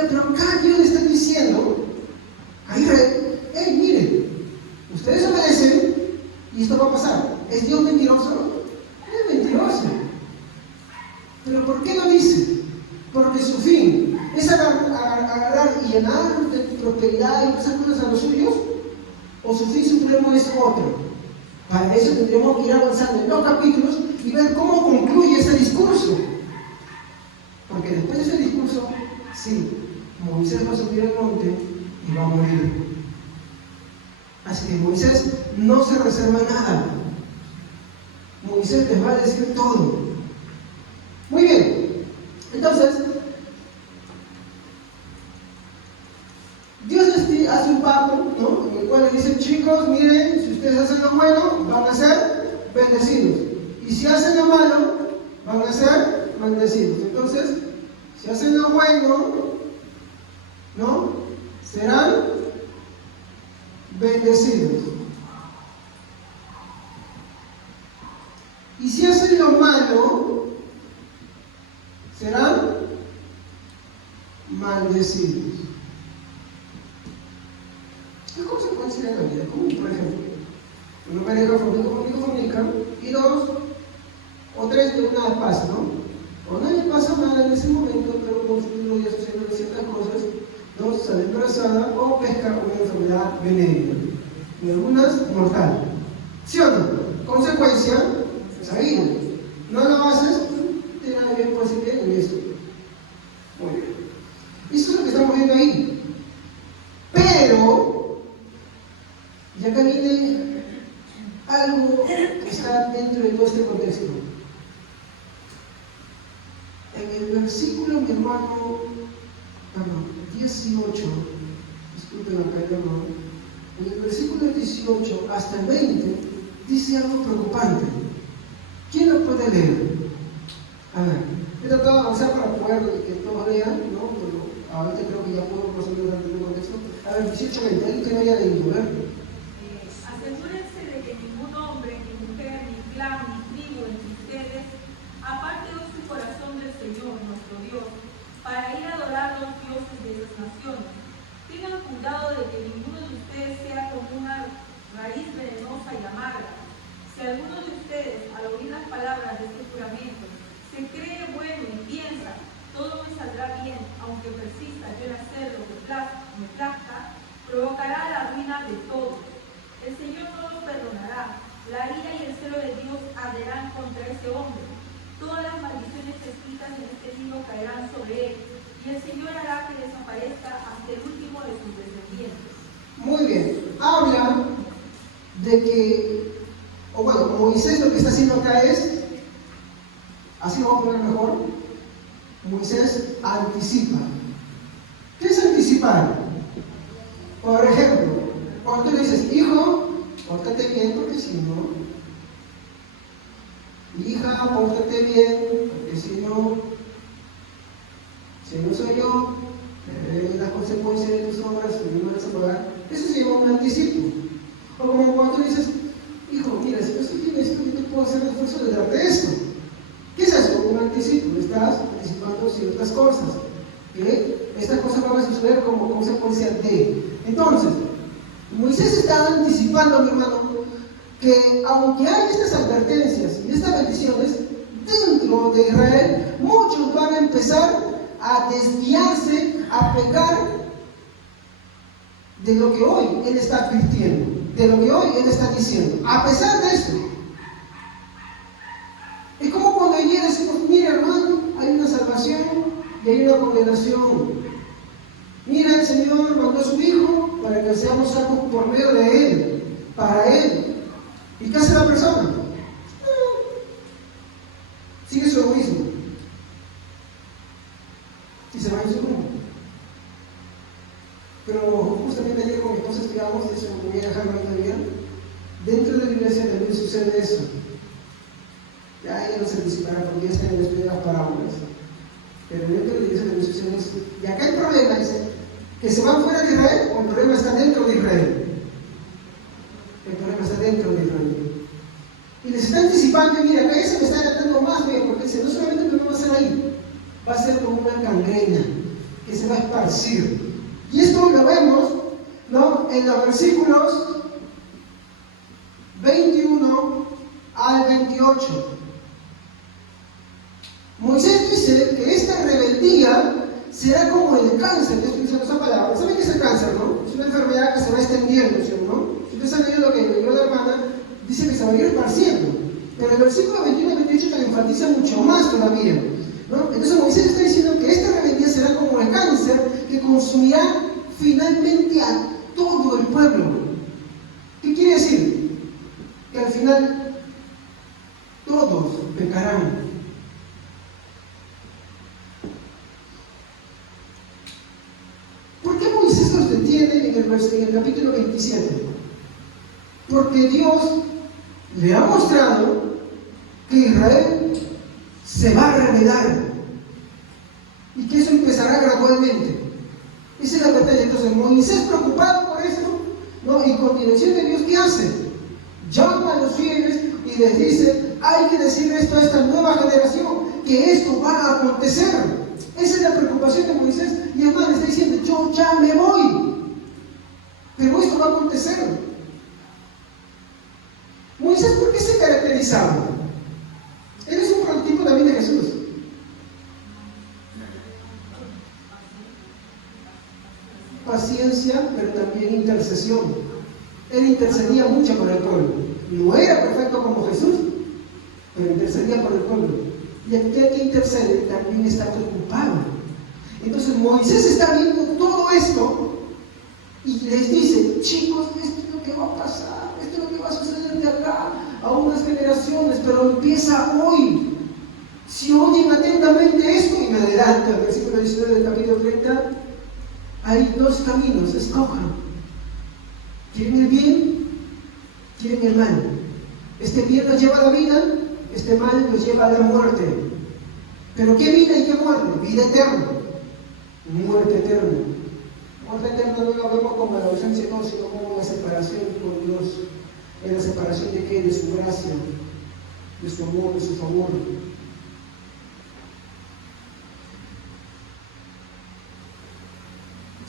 Oiga, pero acá Dios le está diciendo a Israel, hey, miren, ustedes obedecen y esto va a pasar. ¿Es Dios mentiroso? Es mentiroso. ¿Pero por qué lo dice? Porque su fin es agarrar y llenar de prosperidad y esas cosas a los suyos, o su fin supremo es otro. Para eso tendríamos que ir avanzando en los capítulos y ver cómo concluye ese discurso. Porque después de ese discurso, sí, Moisés va a subir al monte y va a morir. Así que Moisés no se reserva nada. Moisés les va a decir todo. Muy bien. Entonces, Dios hace un pacto, ¿no? En el cual le dice, chicos, miren, si ustedes hacen lo bueno, van a ser bendecidos. Y si hacen lo malo, van a ser maldecidos. Entonces, si hacen lo bueno, ¿no? Serán bendecidos. Y si hacen lo malo, serán maldecidos. ¿Qué consecuencias en la vida? Como por ejemplo, una pareja fornica y dos o tres de una vez pasa, ¿no? O nadie pasa nada en ese momento, pero con futuro ya suceden ciertas cosas, ¿no? Sale embarazada o pesca una enfermedad venenosa, y algunas mortal. ¿Sí o no? Consecuencia, sabida. No lo haces, te va a bien posible en eso. Muy bien. Eso es lo que estamos viendo ahí. Pero, y acá viene algo que está dentro de todo este contexto. En el versículo, mi hermano, 18, disculpen acá el error, en el versículo 18 hasta el 20, dice algo preocupante. ¿Quién lo puede leer? A ver, he tratado de avanzar para poder que todos lean, ¿no? Pero ahorita creo que ya puedo proceder dentro del contexto. A ver, 18, 20, alguien que no haya leído, ¿ver? Asegúrense de que ningún hombre, ni mujer, ni clan, ni tribu entre ustedes aparte hoy su corazón del Señor, nuestro Dios, para ir a adorar los dioses de esas naciones. Tengan cuidado de que ninguno de ustedes sea como una raíz venenosa y amarga. Si alguno de ustedes, al oír las palabras de este juramento, se cree bueno y piensa, todo me saldrá bien, aunque persista yo en hacer lo que me plazca, provocará la ruina de todos. El Señor no lo perdonará. La ira y el celo de Dios arderán contra ese hombre. Todas las maldiciones escritas en este libro caerán sobre él, y el Señor hará que desaparezca hasta el último de sus descendientes. Muy bien. Habla de que, o bueno, Moisés lo que está haciendo acá es, así lo voy a poner mejor, Moisés anticipa. ¿Qué es anticipar? Por ejemplo, cuando tú le dices, hijo, pórtate bien porque si no, hija, pórtate bien porque si no soy yo, las consecuencias de tus obras no vas a pagar. Eso se llama un anticipo. O como cuando tú dices, hijo, mira, si no estoy bien esto, yo te puedo hacer el esfuerzo de darte esto. ¿Qué es eso? Un anticipo. Estás anticipando ciertas cosas. Estas cosas van a suceder como consecuencia de. Entonces, Moisés está anticipando, mi hermano, que aunque hay estas advertencias y estas bendiciones dentro de Israel, muchos van a empezar a desviarse, a pecar de lo que hoy él está advirtiendo, de lo que hoy él está diciendo. A pesar de eso, es como cuando hoy día decimos, mira hermano, hay una salvación y hay una condenación. Mira, el Señor mandó a su Hijo para que seamos salvos por medio de Él, para Él. ¿Y qué hace la persona? Sigue su egoísmo y se va en su rumbo. Pero justamente ayer con mi esposa estudiamos, eso voy a dejarlo ahí también. Dentro de la iglesia también sucede eso. Ya ella no se anticipará porque ya está en el estudio de las parábolas. Pero dentro de la iglesia también sucede eso. Y acá el problema es que se van fuera de Israel o el problema está dentro de Israel. El problema está dentro de Israel. Y les está anticipando, y mira, acá se me está adelantando más bien, porque no solamente que no va a ser ahí, va a ser como una gangrena. que se va a esparcir. Y esto lo vemos, ¿no?, en los versículos 21 al 28. Moisés dice que esta rebeldía será como el cáncer. Yo estoy diciendo esa palabra. ¿Saben qué es el cáncer, no? Es una enfermedad que se va extendiendo, ¿sí, no? Si ustedes han leído lo que leyó la hermana, dice que se va a ir esparciendo. Pero el versículo 21 y 28 te enfatiza mucho más todavía, ¿no? Entonces Moisés está diciendo que esta rebeldía será como el cáncer que consumirá finalmente a todo el pueblo. ¿Qué quiere decir? Que al final todos pecarán. ¿Por qué Moisés los detiene en el capítulo 27? Porque Dios le ha mostrado que Israel se va a rebelar y que eso empezará gradualmente. Esa es la batalla. Entonces Moisés, preocupado por esto, ¿no?, y con dirección de Dios, ¿qué hace? Llama a los fieles y les dice: hay que decir esto a esta nueva generación, que esto va a acontecer. Esa es la preocupación de Moisés. Y además le está diciendo: yo ya me voy, pero esto va a acontecer. Moisés, ¿por qué se caracterizaba? Él es un prototipo también de Jesús. Paciencia, pero también intercesión. Él intercedía mucho por el pueblo. No era perfecto como Jesús, pero intercedía por el pueblo. Y aquel que intercede también está preocupado. Entonces Moisés está viendo todo esto y les dice: chicos, esto es lo que va a pasar, esto es lo que va a suceder de acá a unas generaciones, pero empieza hoy. Si oyen atentamente esto, y me adelanto al versículo 19 del capítulo 30, hay dos caminos, escojan. ¿Quieren el bien? ¿Quieren el mal? Este bien nos lleva a la vida, este mal nos lleva a la muerte. ¿Pero qué vida y qué muerte? Vida eterna, muerte eterna. Muerte eterna no la vemos como la ausencia, no, sino como la separación con Dios. ¿En la separación de qué? De su gracia, de su amor, de su favor.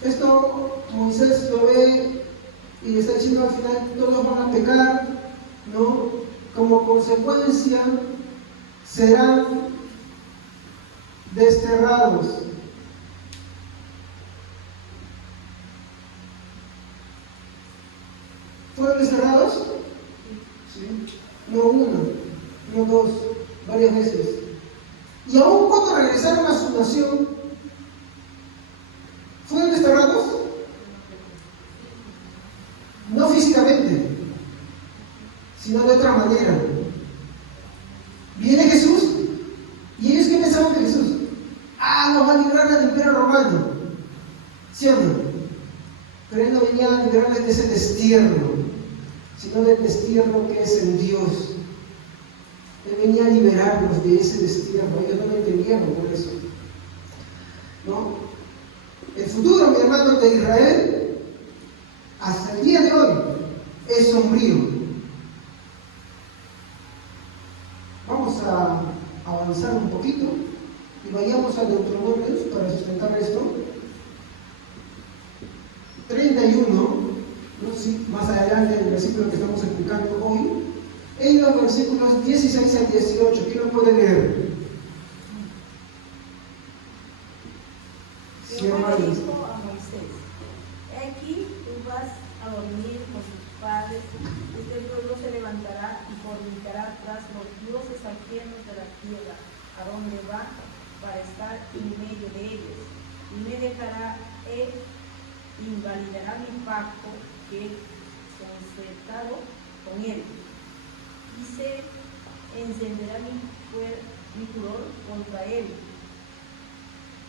Esto Moisés lo ve y le está diciendo: al final todos van a pecar, ¿no? Como consecuencia serán desterrados. ¿Fueron desterrados? Sí. No uno, no dos, varias veces. Y aún cuando regresaron a su nación, ¿fueron desterrados? No físicamente, sino de otra manera. Viene Jesús, y ellos, ¿qué pensaban de Jesús? Nos va a librar del Imperio Romano, ¿sí o no? Pero Él no venía a librarles de ese destierro, sino del destierro que es en Dios. Él venía a liberarlos de ese destierro. Ellos no lo entendieron por eso, ¿no? El futuro, mi hermano, de Israel, hasta el día de hoy, es sombrío. Vamos a avanzar un poquito y vayamos a Deuteronomios para sustentar esto. 31, ¿no? Sí, más adelante en el versículo que estamos explicando hoy, en los versículos 16 al 18. ¿Quién lo puede leer? Jehová dijo a Moisés: he aquí tú vas a dormir con tus padres, este pueblo se levantará y fornicará tras los dioses ajenos de la tierra, a donde va, para estar en medio de ellos, y me dejará, invalidará mi pacto que he concertado con él, y se encenderá mi furor contra él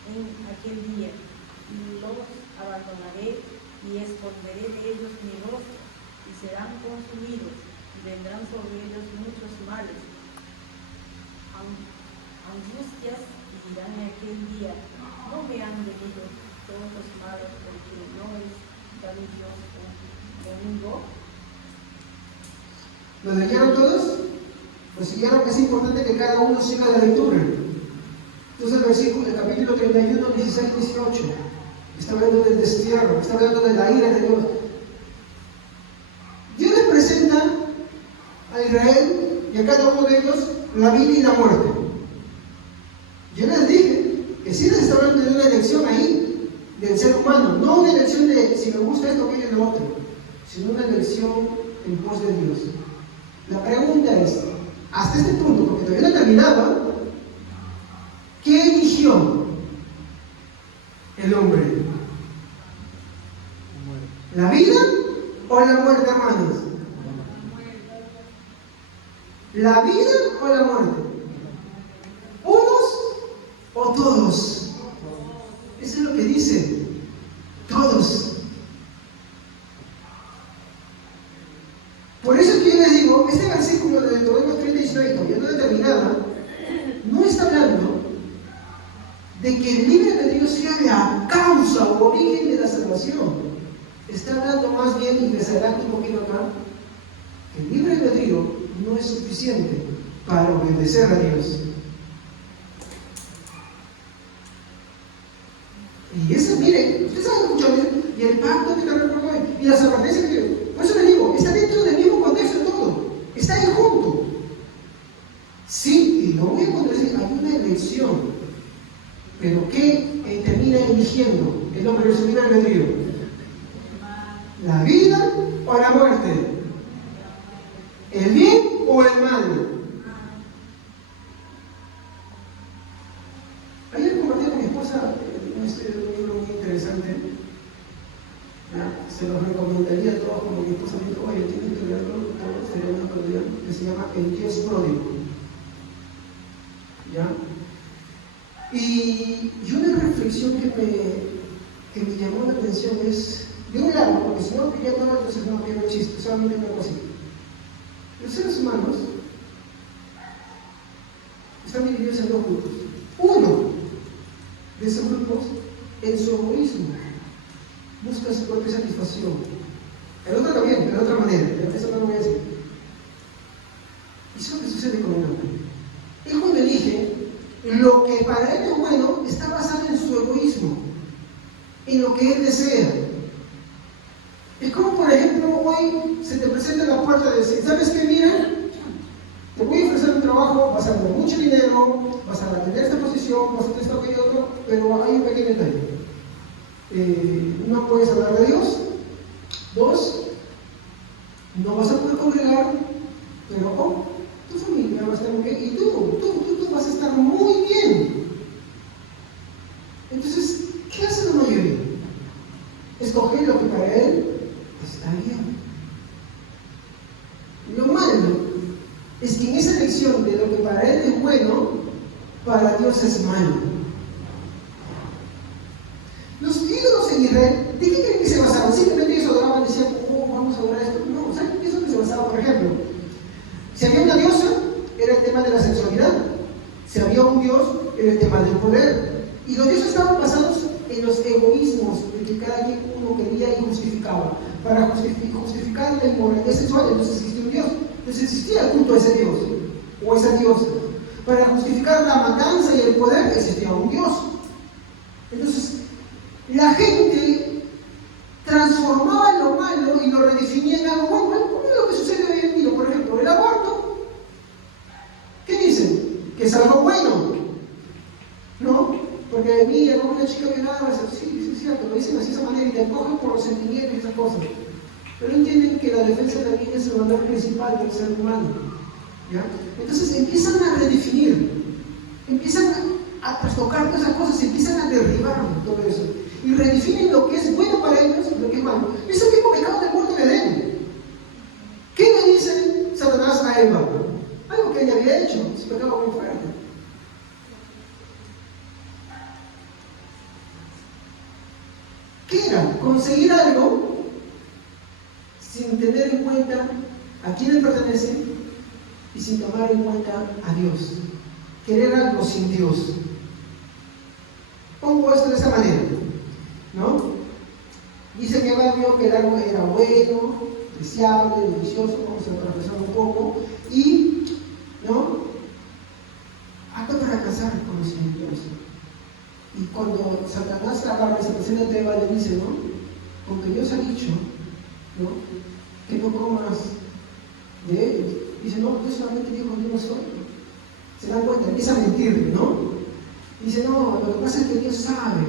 en aquel día, y los abandonaré y esconderé de ellos mi rostro, y serán consumidos, y vendrán sobre ellos muchos males, angustias, y dirán en aquel día: no me han venido todos los males, porque no está mi Dios conmigo. ¿Lo leyeron todos? ¿Lo siguieron? Es importante que cada uno siga la lectura. Entonces el capítulo 31, 16, 18. está hablando del destierro, está hablando de la ira de Dios. Dios les presenta a Israel y a cada uno de ellos la vida y la muerte. Yo les dije que sí les está hablando de una elección ahí, del ser humano, no una elección de si me gusta esto, aquello y lo otro, sino una elección en pos de Dios. La pregunta es, hasta este punto, porque todavía no he terminado, ¿qué eligió el hombre? ¿La vida o la muerte, hermanos? ¿La vida o la muerte? ¿Unos o todos? Eso es lo que dice. Todos. Por eso es que yo les digo, este versículo de Deuteronomio 30:19, todavía no determinada, no está hablando de que el libre albedrío sea la causa o origen de la salvación. Está hablando más bien, y les adelanto un poquito acá, que el libre albedrío no es suficiente para obedecer a Dios. Y eso, miren, ustedes saben mucho, y el pacto que te recuerdo hoy, y las advertencias que digo. Por eso les digo, está dentro del mismo contexto todo, está ahí junto. Sí, y lo único que decir, hay una elección, pero ¿qué termina eligiendo el hombre de su libre albedrío? ¿La vida o la muerte? ¿El bien o el mal? Ayer compartí con mi esposa un libro muy interesante. Se los recomendaría a todos, como mi esposa me dijo, oye, tienen que leerlo, todos tenemos que leerlo, que se llama El Dios Pródigo. ¿Ya? Y una reflexión que me llamó la atención es, de un lado, porque si no quería todo, entonces no quiero chiste, solamente una cosita. Los seres humanos están divididos en dos grupos. Uno de esos grupos, en su egoísmo, busca su propia satisfacción. El otro también, pero de otra manera, eso no lo voy a decir. Y eso es lo que sucede con el hombre. Él cuando elige, lo que para él es bueno está basado en su egoísmo, en lo que él desea. Es como, por ejemplo, hoy se te presenta la puerta de decir, ¿sabes qué? Mira, te voy a ofrecer un trabajo, vas a ganar mucho dinero, vas a tener esta posición, vas a tener esto, aquello, otro, pero hay un pequeño detalle. No puedes hablar de Dios. 2, no vas a poder congregar, pero tu familia va a estar muy bien y tú vas a estar muy bien. Entonces, ¿qué hace la mayoría? Escoger lo que para él está bien. Lo malo es que en esa elección de lo que para él es bueno, para Dios es malo. Los ídolos en Israel, ¿de qué creen que se basaban? Simplemente ellos adoraban y decían, vamos a adorar esto. No, ¿saben qué es lo que se basaba? Por ejemplo, si había una diosa, era el tema de la sexualidad. Si había un dios, era el tema del poder. Y los dioses estaban basados en los egoísmos de que cada quien uno quería y justificaba. Para justificar la inmoralidad sexual, entonces existía un dios. Entonces existía el culto a ese dios o a esa diosa. Para justificar la matanza y el poder, existía un dios. Entonces, la gente transformaba lo malo y lo redefinía en algo bueno. ¿Cómo es lo que sucede hoy en día? Por ejemplo, el aborto. ¿Qué dicen? Que es algo bueno, ¿no? Porque mira, como una chica violada, sí, es cierto, lo dicen así de esa manera y te cogen por los sentimientos y esas cosas. Pero entienden que la defensa de la vida es el valor principal del ser humano. ¿Ya? Entonces empiezan a redefinir, empiezan a trastocar todas esas cosas, empiezan a derribar todo eso. Y redefinen lo que es bueno para ellos y lo que es malo. Es el mismo pecado del huerto de Edén. ¿Qué le dice Satanás a Eva? Algo que ella había hecho, es un pecado muy fuerte. ¿Qué era? Conseguir algo sin tener en cuenta a quién le pertenece y sin tomar en cuenta a Dios. Querer algo sin Dios. Pongo esto de esa manera, ¿no? Dice que Eva vio que el árbol era bueno, deseable, delicioso, vamos a profesar un poco, y, ¿no? Apto para alcanzar el conocimiento. Y cuando Satanás agarra y se presenta ante Eva y le dice, ¿no? Porque Dios ha dicho, ¿no? Que no comas de ellos. Dice, no, Dios solamente dijo, yo no soy. Se dan cuenta, empieza a mentirle, ¿no? Dice, no, lo que pasa es que Dios sabe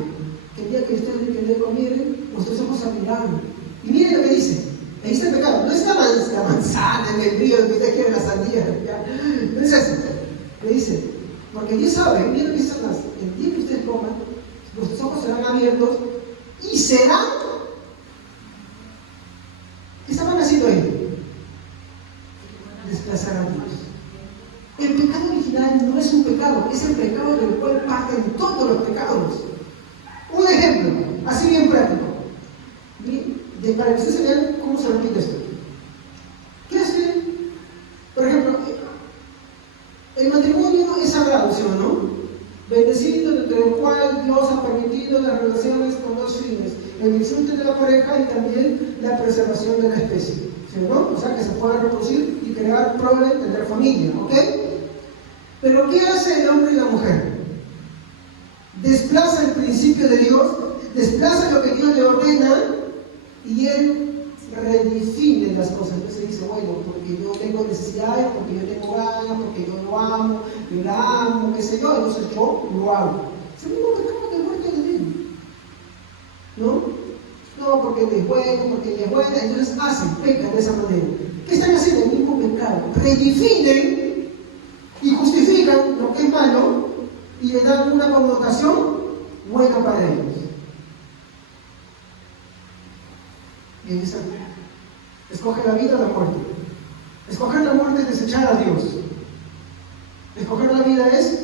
que el día que ustedes le comieren, vuestros ojos se abrirán. Y miren lo que dice, ahí está el pecado, no es la manzana, el membrillo, lo que ustedes quieren, la sandía, ¿ya? No es eso. Le dice, porque Dios sabe, miren lo que dice Satanás, el día que ustedes coman, vuestros ojos serán abiertos y serán. ¿Qué estaban haciendo ahí? Desplazar a Dios. El pecado original no es un pecado, es el pecado del cual parten todos los pecados. Un ejemplo, así bien práctico, para que ustedes vean cómo se repite esto. ¿Qué hace? Por ejemplo, el matrimonio es sagrado, ¿sí o no? Bendecido, entre el cual Dios ha permitido las relaciones con dos fines: el disfrute de la pareja y también la preservación de la especie, ¿sí o no? O sea, que se pueda reproducir y crear prole, tener familia, ¿ok? Pero ¿qué hace el hombre y la mujer? Desplaza el principio de Dios, desplaza lo que Dios le ordena y él redefine las cosas. Entonces dice, bueno, porque yo tengo necesidades, porque yo tengo ganas, porque yo lo amo, yo la amo, qué sé yo, entonces yo lo hago. Es el mismo pecado de muerte de él, ¿no? No, porque él es bueno, porque ella es buena, entonces hacen, pecan de esa manera. ¿Qué están haciendo? El mismo pecado. Redefinen y justifican lo que es malo y le dan una connotación buena para ellos. Y ahí está. Escoge la vida o la muerte. Escoger la muerte es desechar a Dios. Escoger la vida es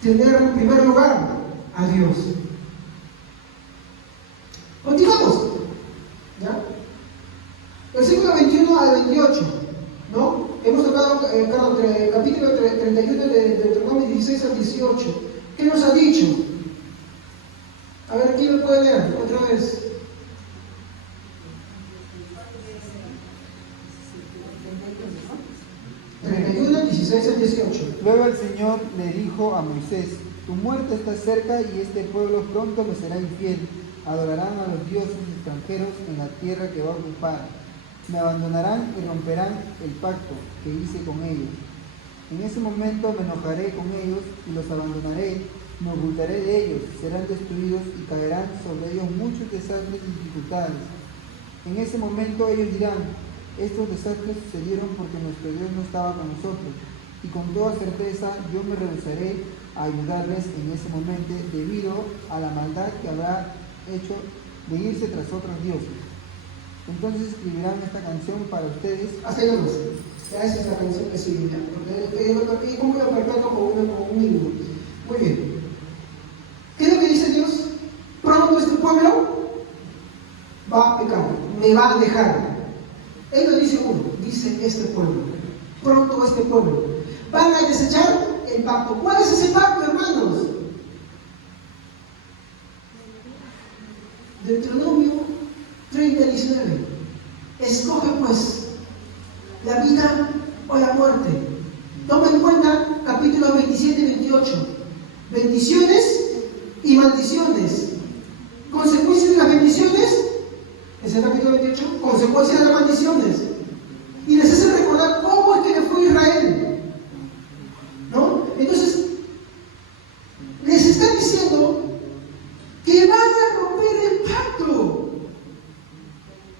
tener en primer lugar a Dios. Continuamos. ¿Ya? Versículo 21 al 28. ¿No? Hemos tocado capítulo 31 de Deuteronomio 16 al 18. ¿Qué nos ha dicho? A ver, ¿quién me puede leer otra vez? 31, 16 al 18. Luego el Señor le dijo a Moisés: tu muerte está cerca y este pueblo pronto me será infiel. Adorarán a los dioses extranjeros en la tierra que va a ocupar. Me abandonarán y romperán el pacto que hice con ellos. En ese momento me enojaré con ellos y los abandonaré, me ocultaré de ellos, serán destruidos y caerán sobre ellos muchos desastres y dificultades. En ese momento ellos dirán: estos desastres sucedieron porque nuestro Dios no estaba con nosotros, y con toda certeza yo me rehusaré a ayudarles en ese momento debido a la maldad que habrá hecho de irse tras otros dioses. Entonces escribirán esta canción para ustedes. Hasta ahí nomás. Ya esa es la canción que sigue. Porque ¿cómo lo perpetuo como un himno? Muy bien. ¿Qué es lo que dice Dios? Pronto este pueblo va a pecar, me va a dejar. Él no dice uno, dice este pueblo. Pronto este pueblo. Van a desechar el pacto. ¿Cuál es ese pacto, hermanos? Deuteronomio 30:19. Escoge pues la vida o la muerte. Toma en cuenta capítulos 27 y 28. Bendiciones y maldiciones. Consecuencias de las bendiciones. Es el capítulo 28. Consecuencias de las maldiciones. Y les hace recordar cómo es que le fue Israel. ¿No? Entonces, les está diciendo que van a romper el pacto.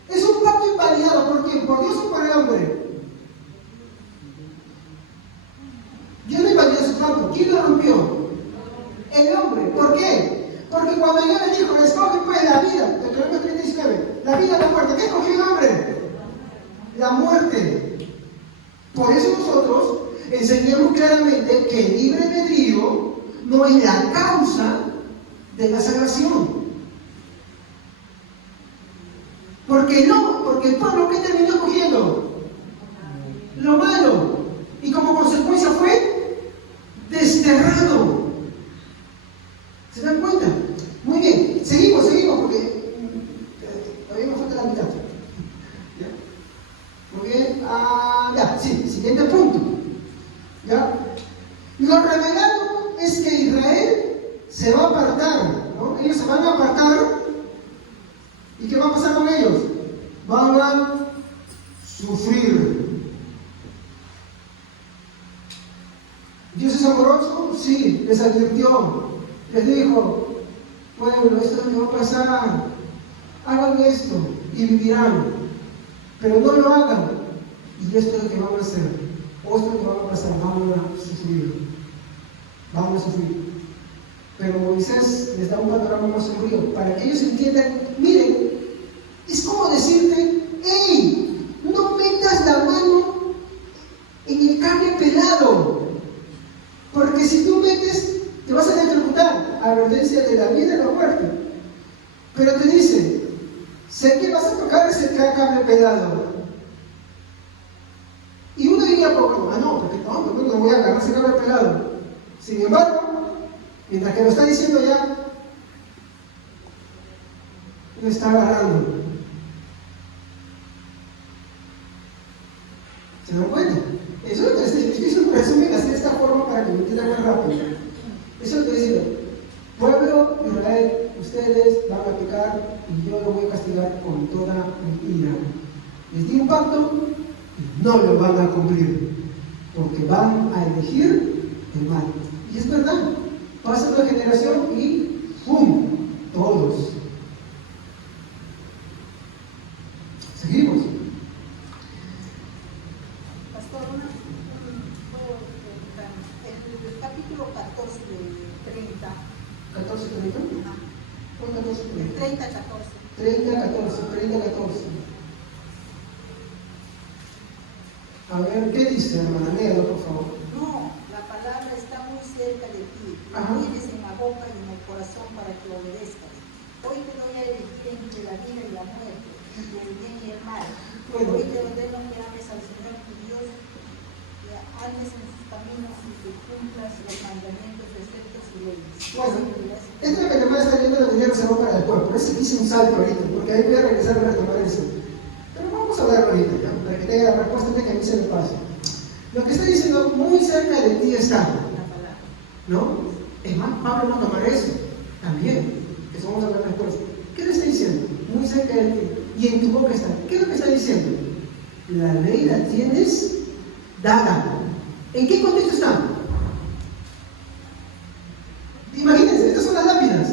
Es un pacto invalidado. ¿Por quién? ¿Por Dios o por el hombre? Dios no invalidó ese pacto. ¿Quién lo rompió? El hombre. ¿Por qué? Porque cuando Dios le dijo, escoge pues la vida, Deuteronomio 39, la vida o la muerte, ¿qué escogió el hombre? La muerte. Por eso nosotros enseñamos claramente que el libre albedrío no es la causa de la salvación. Porque no, porque el pueblo que terminó escogiendo lo malo, y como consecuencia fue desterrado. ¿Se dan cuenta? Muy bien, seguimos, porque todavía me falta la mitad. ¿Ya? Muy bien, ya, sí, siguiente punto. ¿Ya? Lo revelado es que Israel se va a apartar, ¿no? Ellos amar. ¿Y qué va a pasar con ellos? Van a sufrir. ¿Dios es amoroso? Sí, les advirtió, les dijo, bueno, esto es lo que va a pasar, hagan esto y vivirán, pero no lo hagan, y esto es lo que van a hacer, o esto es lo que va a pasar, van a sufrir. Pero Moisés les da un panorama más sombrío, para que ellos entiendan, miren, es como decirte, hey, no metas la mano en el cable pelado. Porque si tú metes, te vas a electrocutar, advertencia de la vida y la muerte. Pero te dice, sé que vas a tocar ese cable pelado. Y uno diría, no, porque no voy a agarrar ese cable pelado. Sin embargo, mientras que lo está diciendo ya, lo está agarrando. ¿Se dan cuenta? Eso es lo que estoy diciendo, un resumen así de esta forma para que me entiendan más rápido. Eso es lo que dice, pueblo de Israel, ustedes van a pecar y yo los voy a castigar con toda mi ira. Les di un pacto y no lo van a cumplir, porque van a elegir el mal. Y es verdad, pasa una generación y ¡pum! Todos. Seguimos. El capítulo 14 de 30. ¿14:30? ¿Cuál 14:30? 30-14. 30:14. A ver, ¿qué dice, hermana? Léalo, por favor. No, la palabra está muy cerca de ti. La Ajá. tienes en la boca y en el corazón para que obedezcas. Hoy te doy a elegir entre la vida y la muerte, entre el bien y el mal. Bueno. Hoy te ordeno que ames al Señor tu Dios, que andes en sus caminos y que cumplas los mandamientos, preceptos y leyes. Bueno, esto es lo que el hermano está leyendo, lo tenía reservado para después. Por eso hice un salto ahorita, porque ahí voy a regresar a retomar eso. Pero vamos a hablar ahorita, ¿ya? Para que tenga la respuesta antes que a mí se me pase. Lo que está diciendo, muy cerca de ti está, La palabra. ¿no? Es más, Pablo no tomará eso, también, que eso vamos a hablar después. ¿Qué le está diciendo? Muy cerca de ti, y en tu boca está. ¿Qué es lo que está diciendo? La ley la tienes dada. ¿En qué contexto está? Imagínense, estas son las lápidas.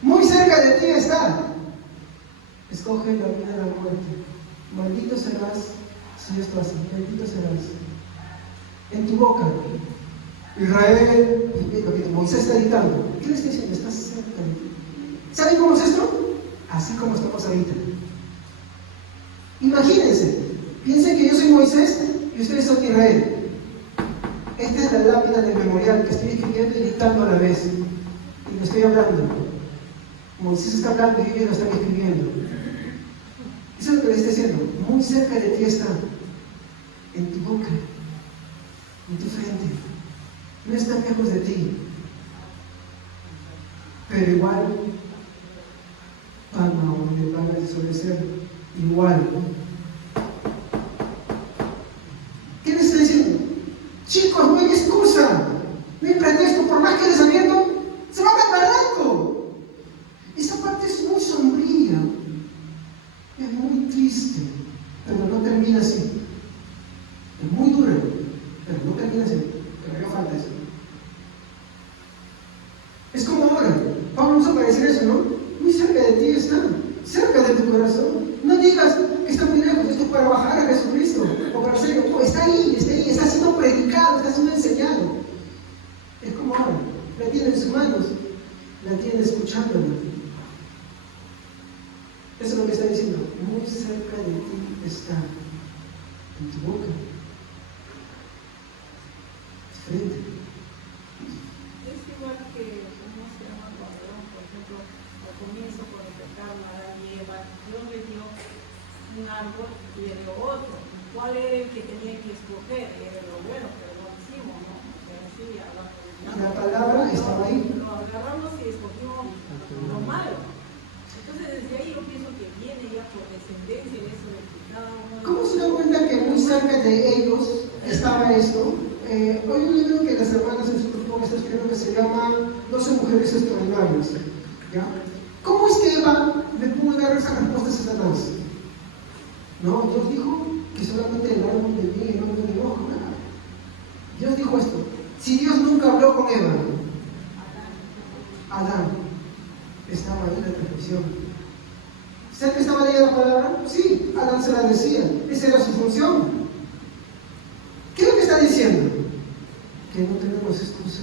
Muy cerca de ti está. Escoge la vida y la muerte. Maldito serás si esto hace. Maldito serás. En tu boca. Israel, lo que Moisés está dictando. ¿Qué le está diciendo? Estás cerca de ti. ¿Saben cómo es esto? Así como estamos ahorita. Imagínense. Piensen que yo soy Moisés y ustedes son Israel. Esta es la lápida del memorial que estoy escribiendo y dictando a la vez. Y lo estoy hablando. Moisés está hablando y ellos lo están escribiendo. Eso es lo que le está diciendo. Muy cerca de ti está. En tu boca. En tu frente. No está lejos de ti. Pero igual van a desobedecer. Igual. ¿Qué le está diciendo? Chicos, no hay excusa. No hay pretexto. Por más que les abierto, se van al barranco. Esa parte es muy sombría. Es muy triste. Pero no termina así. Es muy dura. Pero no termina así. Pero no falta eso. Es como ahora. Pablo usa para decir eso, ¿no? Muy cerca de ti está. Cerca de tu corazón. No digas que está muy lejos. Esto es para bajar a Jesucristo. O para hacerlo. No, está ahí. Está siendo predicado. Está siendo enseñado. Es como ahora. La tiene en sus manos. La tiene escuchándola. Eso es lo que está diciendo. Muy cerca de ti está. En tu boca. Frente. Es igual que, ¿cómo se llama? Cuando, por ejemplo, al comienzo, cuando pecaron Adán y Eva, Dios le dio un árbol y le dio otro. ¿Cuál era el que tenía que escoger? Era lo bueno, pero no lo hicimos, ¿no? O sea, así hablamos de La palabra estaba ahí. Lo agarramos y escogimos lo malo. Entonces, desde ahí yo pienso que viene ya por descendencia de eso de que cada uno. ¿Cómo se da cuenta que muy cerca de ellos estaba esto? Hay un libro que las hermanas en su grupo me está escribiendo que se llama 12 mujeres extraordinarias. ¿Ya? ¿Cómo es que Eva le pudo dar esa respuesta a Satanás? No, Dios dijo que solamente el árbol del bien y el árbol del ojo. Dios dijo esto. Si Dios nunca habló con Eva, Adán estaba ahí en la perfección. ¿Sabe que estaba leyendo la palabra? Sí, Adán se la decía. Esa era su función. ¿Qué es lo que está diciendo? Que no tenemos excusa.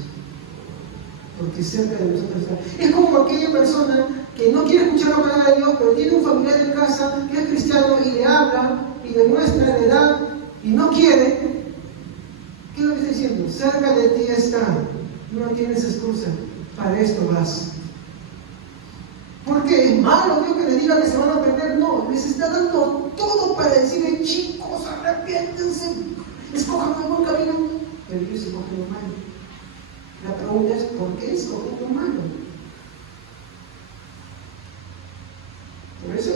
Porque cerca de nosotros está. Es como aquella persona que no quiere escuchar la palabra de Dios, pero tiene un familiar en casa que es cristiano y le habla y le muestra la edad y no quiere. ¿Qué es lo que está diciendo? Cerca de ti está. No tienes excusa. Para esto vas. Porque es malo Dios que les diga que se van a perder. No, les está dando todo para decirle, chicos, arrepiéntense, escojan un buen camino. Pero ellos escogen lo malo. La pregunta es, ¿por qué escogen lo malo? Por eso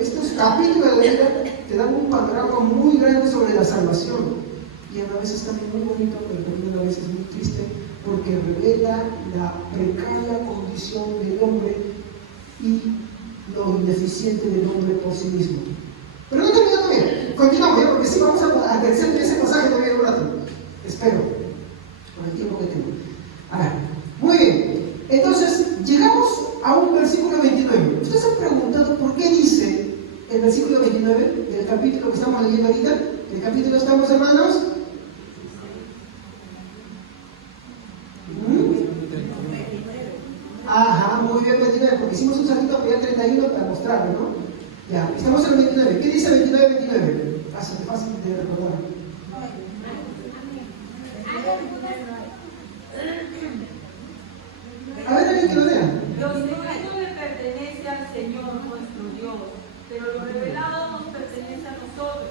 estos capítulos de la Biblia te dan un panorama muy grande sobre la salvación. Y a la vez es también muy bonito, pero también a la vez es muy triste, porque revela la precaria condición del hombre y lo ineficiente del hombre por sí mismo. Pero no termina todavía. Continuamos, ¿ya? Porque sí, vamos a tercer ese pasaje todavía un rato. Espero, con el tiempo que tengo. Ahora, muy bien. Entonces, llegamos a un versículo 29. Ustedes se han preguntado por qué dice el versículo 29 del capítulo que estamos leyendo ahorita. ¿El capítulo estamos, hermanos? Ajá, muy bien, 29, porque hicimos un saltito para 31 para mostrarlo, ¿no? Ya, estamos en el 29. ¿Qué dice 29? Fácil de recordar. A ver, alguien que lo lea. Lo secreto le pertenece al Señor nuestro Dios, pero lo revelado nos pertenece a nosotros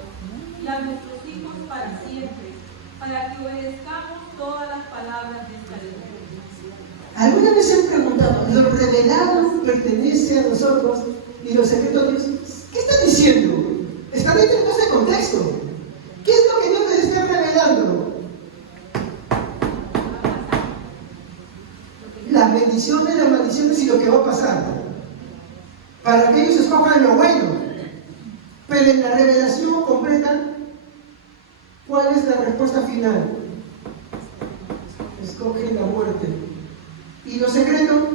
y a nuestros hijos para siempre, para que obedezcamos todas las palabras de esta ley. ¿Alguna vez se han preguntado, lo revelado pertenece a nosotros y los secretos de Dios? ¿Qué está diciendo? Está dentro de ese contexto. ¿Qué es lo que Dios les está revelando? Las bendiciones, las maldiciones y lo que va a pasar. Para que ellos escojan lo bueno. Pero en la revelación completa, ¿cuál es la respuesta final? Escogen la muerte. ¿Y lo secreto?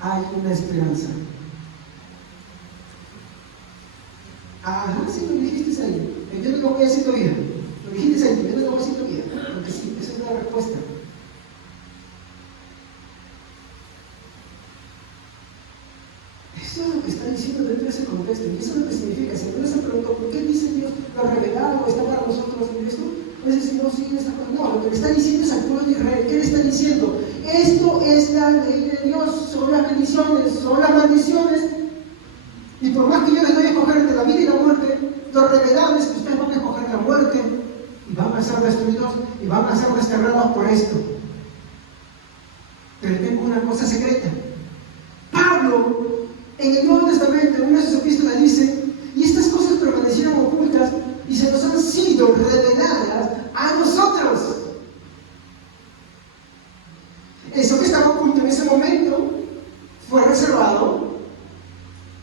Hay una esperanza. Ajá, sí, lo dijiste ahí. Yo no lo voy a decir todavía. Lo dijiste ahí, yo no lo voy a decir todavía. Porque sí, esa es la respuesta. Eso es lo que está diciendo dentro de ese contexto. Y eso es lo que significa. Si alguien se pregunta, ¿por qué dice Dios lo revelado está para nosotros en esto? Pues decir, no, sí, está para... No, lo que le está diciendo es al pueblo de Israel. ¿Qué le está diciendo? Esto es la ley de Dios. Son las bendiciones, son las maldiciones. Y por más que yo les doy a escoger entre la vida y la muerte, lo revelado es que ustedes van a escoger la muerte y van a ser destruidos y van a ser desterrados por esto. Pero tengo una cosa secreta. Pablo, en el Nuevo Testamento, en una de sus epístolas dice, y estas cosas permanecieron ocultas y se nos han sido reveladas a nosotros. Eso que estaba oculto en ese momento fue reservado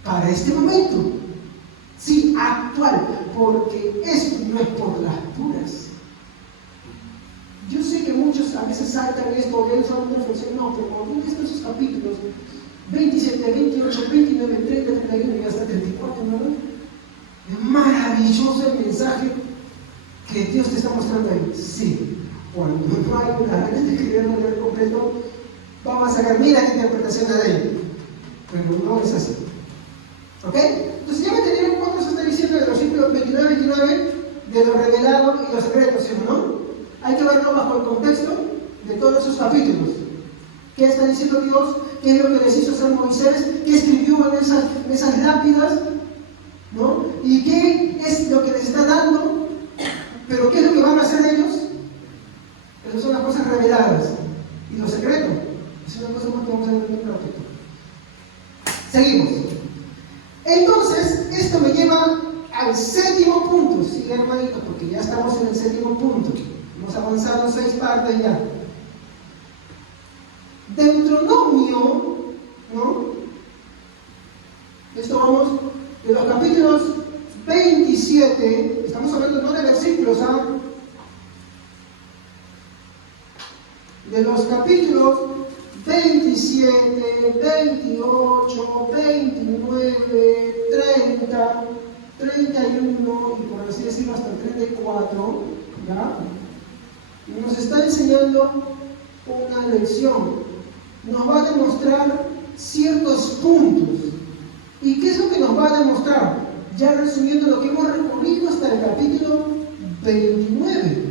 para este momento. Sí, actual, porque esto no es por las puras. Yo sé que muchos a veces saltan esto, o leen solamente una reflexión, no, pero cuando leen estos capítulos 27, 28, 29, 30, 31 y hasta 34, ¿no? Es maravilloso el mensaje que Dios te está mostrando ahí. Sí, cuando no hay una ganas de escribir un libro completo, vamos a sacar mil interpretaciones de él. Pero no es así. ¿Ok? Entonces ya me tenían cuánto se está diciendo de los versículos 29 29 de lo revelado y los secretos, ¿sí o no? Hay que verlo bajo el contexto de todos esos capítulos. ¿Qué está diciendo Dios? ¿Qué es lo que les hizo hacer Moisés? ¿Qué escribió en esas lápidas? ¿No? ¿Y qué es lo que les está dando? ¿Pero qué es lo que van a hacer ellos? Esas son las cosas reveladas. Y lo secreto es una cosa más que vamos a ver en un ratito. Seguimos. Entonces, esto me lleva al séptimo punto. Sigue, hermanito, porque ya estamos en el séptimo punto. Hemos avanzado 6 partes ya. Deuteronomio, ¿no? Esto vamos de los capítulos 27, estamos hablando no de versículos, ¿ah? De los capítulos 27, 28, 29, 30, 31 y por así decirlo hasta el 34, ¿ya? Y nos está enseñando una lección. Nos va a demostrar ciertos puntos. ¿Y qué es lo que nos va a demostrar? Ya resumiendo lo que hemos recorrido hasta el capítulo 29.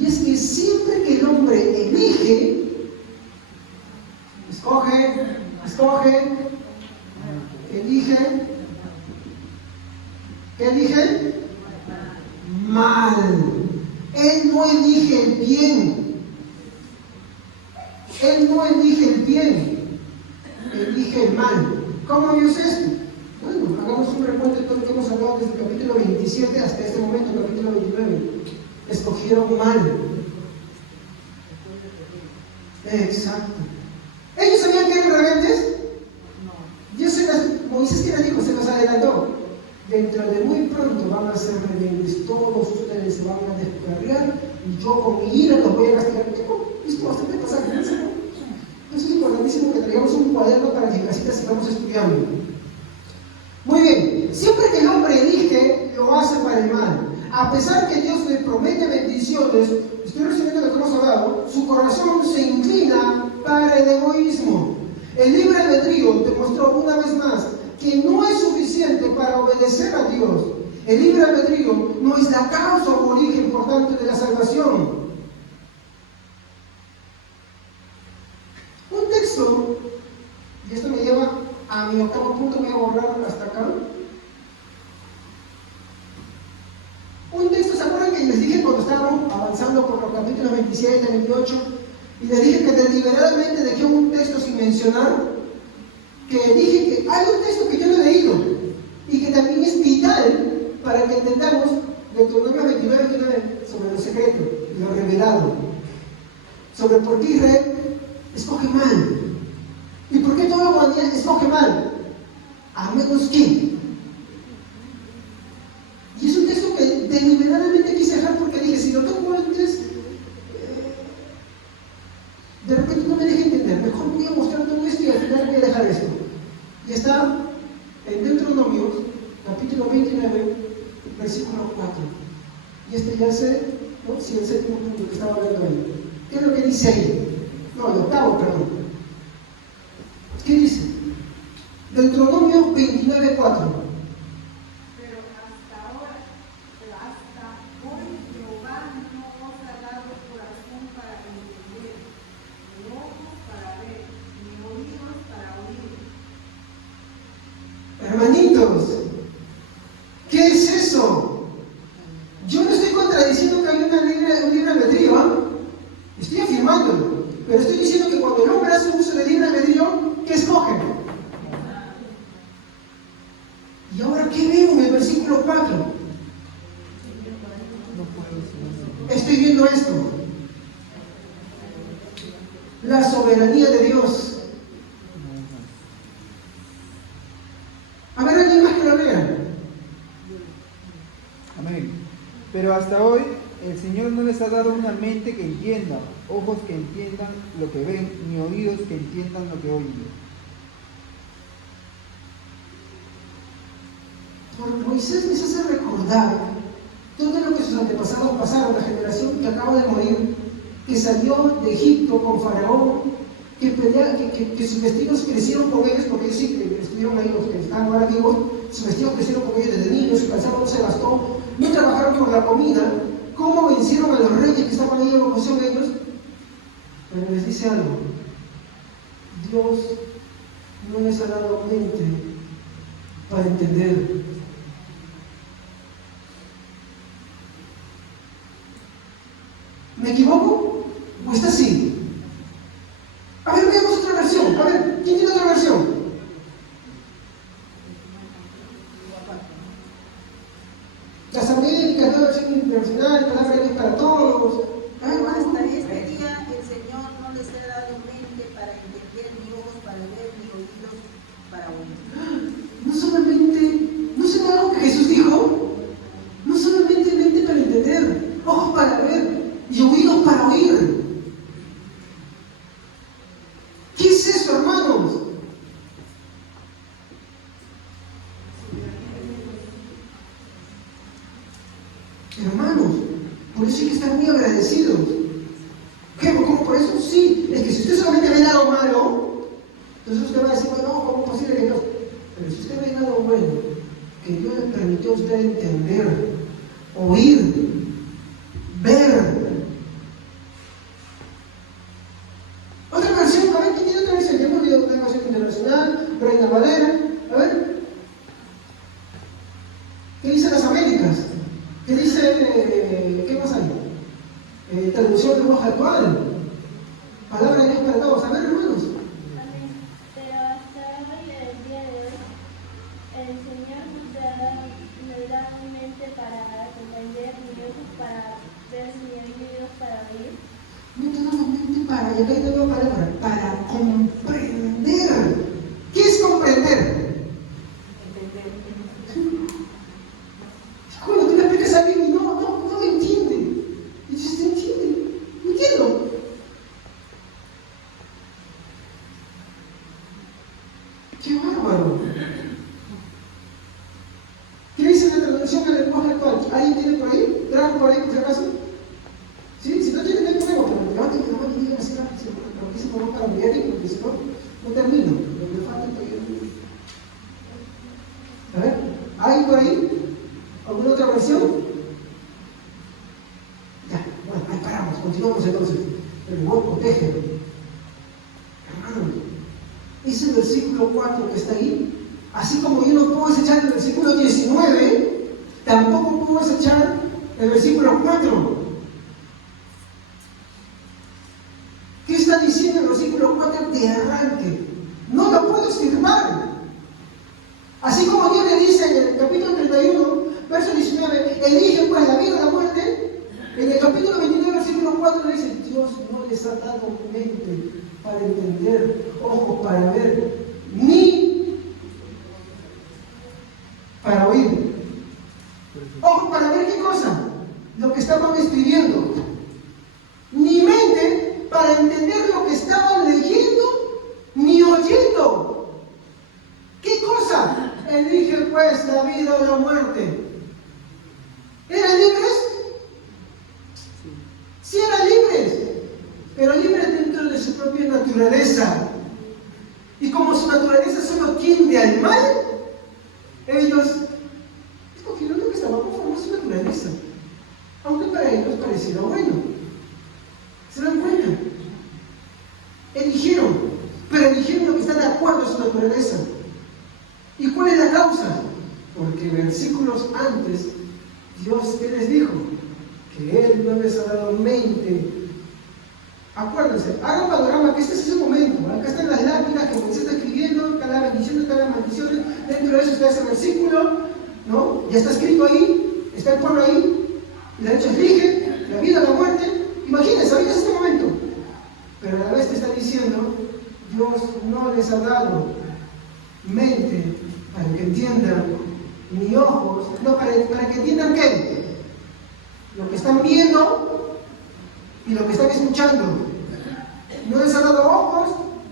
Y es que siempre que el hombre elige, ¿qué elige? Mal. Él no elige el bien. Él no elige el bien, elige el mal. ¿Cómo vio esto? Bueno, hagamos un recuento de todo lo que hemos hablado desde el capítulo 27 hasta este momento, el capítulo 29. Escogieron mal. Exacto. ¿Ellos sabían que eran rebeldes? Moisés, que les dijo, se los adelantó. Dentro de muy pronto van a ser rebeldes, todos ustedes se van a descarriar y yo con mi ira los voy a castigar. Tengo visto bastante pasajes, ¿no? Eso es importantísimo que traigamos un cuaderno para que en casita sigamos estudiando. Muy bien, siempre que el hombre elige, lo hace para el mal. A pesar que Dios le promete bendiciones, estoy resumiendo lo que hemos hablado, su corazón se inclina para el egoísmo. El libre albedrío demostró una vez más que no es suficiente para obedecer a Dios. El libre albedrío no es la causa o origen, por tanto, de la salvación. Un texto, y esto me lleva a mi octavo punto, voy a borrar hasta acá. Un texto, ¿se acuerdan que les dije cuando estábamos avanzando por los capítulos 27, 28? Y les dije que deliberadamente dejé un texto sin mencionar, que dije que hay un texto que yo no he leído y que también es vital para que entendamos Deuteronomio 29, 29 sobre lo secreto, lo revelado, sobre por qué Israel escoge mal y por qué toda la humanidad escoge mal, a menos que. Y es un texto que deliberadamente quise dejar porque dije, si lo toco antes, de repente no me deje entender, mejor voy a mostrar todo esto y al final voy a dejar esto. Y está en Deuteronomio, capítulo 29, versículo 4. Y este ya sé, ¿no? Si el séptimo punto que estaba hablando ahí. ¿Qué es lo que dice ahí? No, el octavo, perdón. ¿Qué dice? Deuteronomio 29, 4. Hermanitos, ¿qué es eso? Yo no estoy contradiciendo que hay un libre albedrío, ¿eh? Estoy afirmándolo, pero estoy diciendo que cuando el hombre hace uso del libre albedrío, ¿qué escoge? Y ahora, ¿qué veo en el versículo 4? Estoy viendo esto. La soberanía de Dios. A ver, alguien más que lo lea. Amén. Pero hasta hoy el Señor no les ha dado una mente que entienda, ojos que entiendan lo que ven, ni oídos que entiendan lo que oyen. Moisés les hace recordar todo lo que sus antepasados pasaron, la generación que acaba de morir, que salió de Egipto con Faraón, que sus vestidos crecieron con ellos, porque ellos sí que estuvieron ahí, los que están ahora vivos, sus vestidos crecieron con ellos desde niños, su calzado no se gastó, no trabajaron por la comida. ¿Cómo vencieron a los reyes que estaban ahí en oposición a ellos? Pero les dice algo: Dios no les ha dado mente para entender. ¿Me equivoco? ¿O está así? A ver, veamos otra versión. A ver, ¿quién tiene otra versión? Las Américas, la versión internacional, palabra es para todos. Hasta este día el Señor no les ha dado mente para eso sí que estar muy agradecidos. ¿Qué? ¿Cómo por eso? Sí, es que si usted solamente ve el lado malo, entonces usted va a decir, bueno, no, ¿cómo es posible que no? Pero si usted ve el lado bueno, que Dios le permitió a usted entender, oír, ver. Otra versión, a ver, ¿quién tiene otra versión? Hemos leído una versión internacional, Reina Valera, a ver. ¿Qué dice las Américas? ¿Qué dice, qué más hay? Traducción de voz actual. Palabra de Dios para todos. A ver, hermanos. Amén. Pero hasta hoy, el día de hoy, el Señor nos da mi mente para comprender, mi ojos para ver, mi oídos para oír. No te da la mente para, y acá hay una palabra, para comprender. ¿Qué es comprender? Cuando tú le explicas a alguien y no lo entiende. Y dices, ¿te entiende? No entiendo. ¡Qué bárbaro! ¿Qué dice la traducción del lenguaje actual? ¿Alguien tiene por ahí? ¿Trajo por ahí por si acaso? ¿Sí? Si no tiene, no hay problema, pero levanten la mano y digan así, pero aquí se pongo para mirar, porque si no, no termino. Me falta todavía. A ver, ¿hay por ahí? ¿Alguna otra versión? Ya, bueno, ahí paramos, continuamos entonces. El Señor protege. Hermano, ese versículo 4 que está ahí, así como yo no puedo desechar el versículo 19, tampoco puedo desechar el versículo 4. ¿Qué está diciendo el versículo 4 de arranque? No lo puedo extirpar. Así como Dios le dice en el capítulo 31, verso 19, elige pues la vida o la muerte, en el capítulo 29, versículo 4 le dice, Dios no les ha dado mente para entender, ojos para ver, ni para oír. Ojos para ver qué cosa, lo que estaban escribiendo, ni mente para entender lo que estaban leyendo, ni oyendo. ¿Qué cosa? Elige pues la vida o la muerte. ¿Eran libres? Sí eran libres, pero libres dentro de su propia naturaleza. Y como su naturaleza solo tiende al mal, ellos escogieron lo que estaba conforme a su naturaleza, aunque para ellos pareciera bueno. ¿Se dan cuenta? Eligieron, pero eligieron lo que está de acuerdo a su naturaleza. ¿Y cuál es la causa? Porque versículos antes, Dios, ¿qué les dijo? Que Él no les ha dado mente. Acuérdense, hagan un panorama que este es ese momento. Acá están las lápidas que Moisés está escribiendo, cada bendición, cada maldición. Dentro de eso está ese versículo, ¿no? Ya está escrito ahí, está el pueblo ahí. Y la hecho elige la vida o la muerte. Imagínense, ahorita es este momento. Pero a la vez te está diciendo, Dios no les ha dado mente para que entiendan, ni ojos, no, para que entiendan qué, lo que están viendo y lo que están escuchando. No les ha dado ojos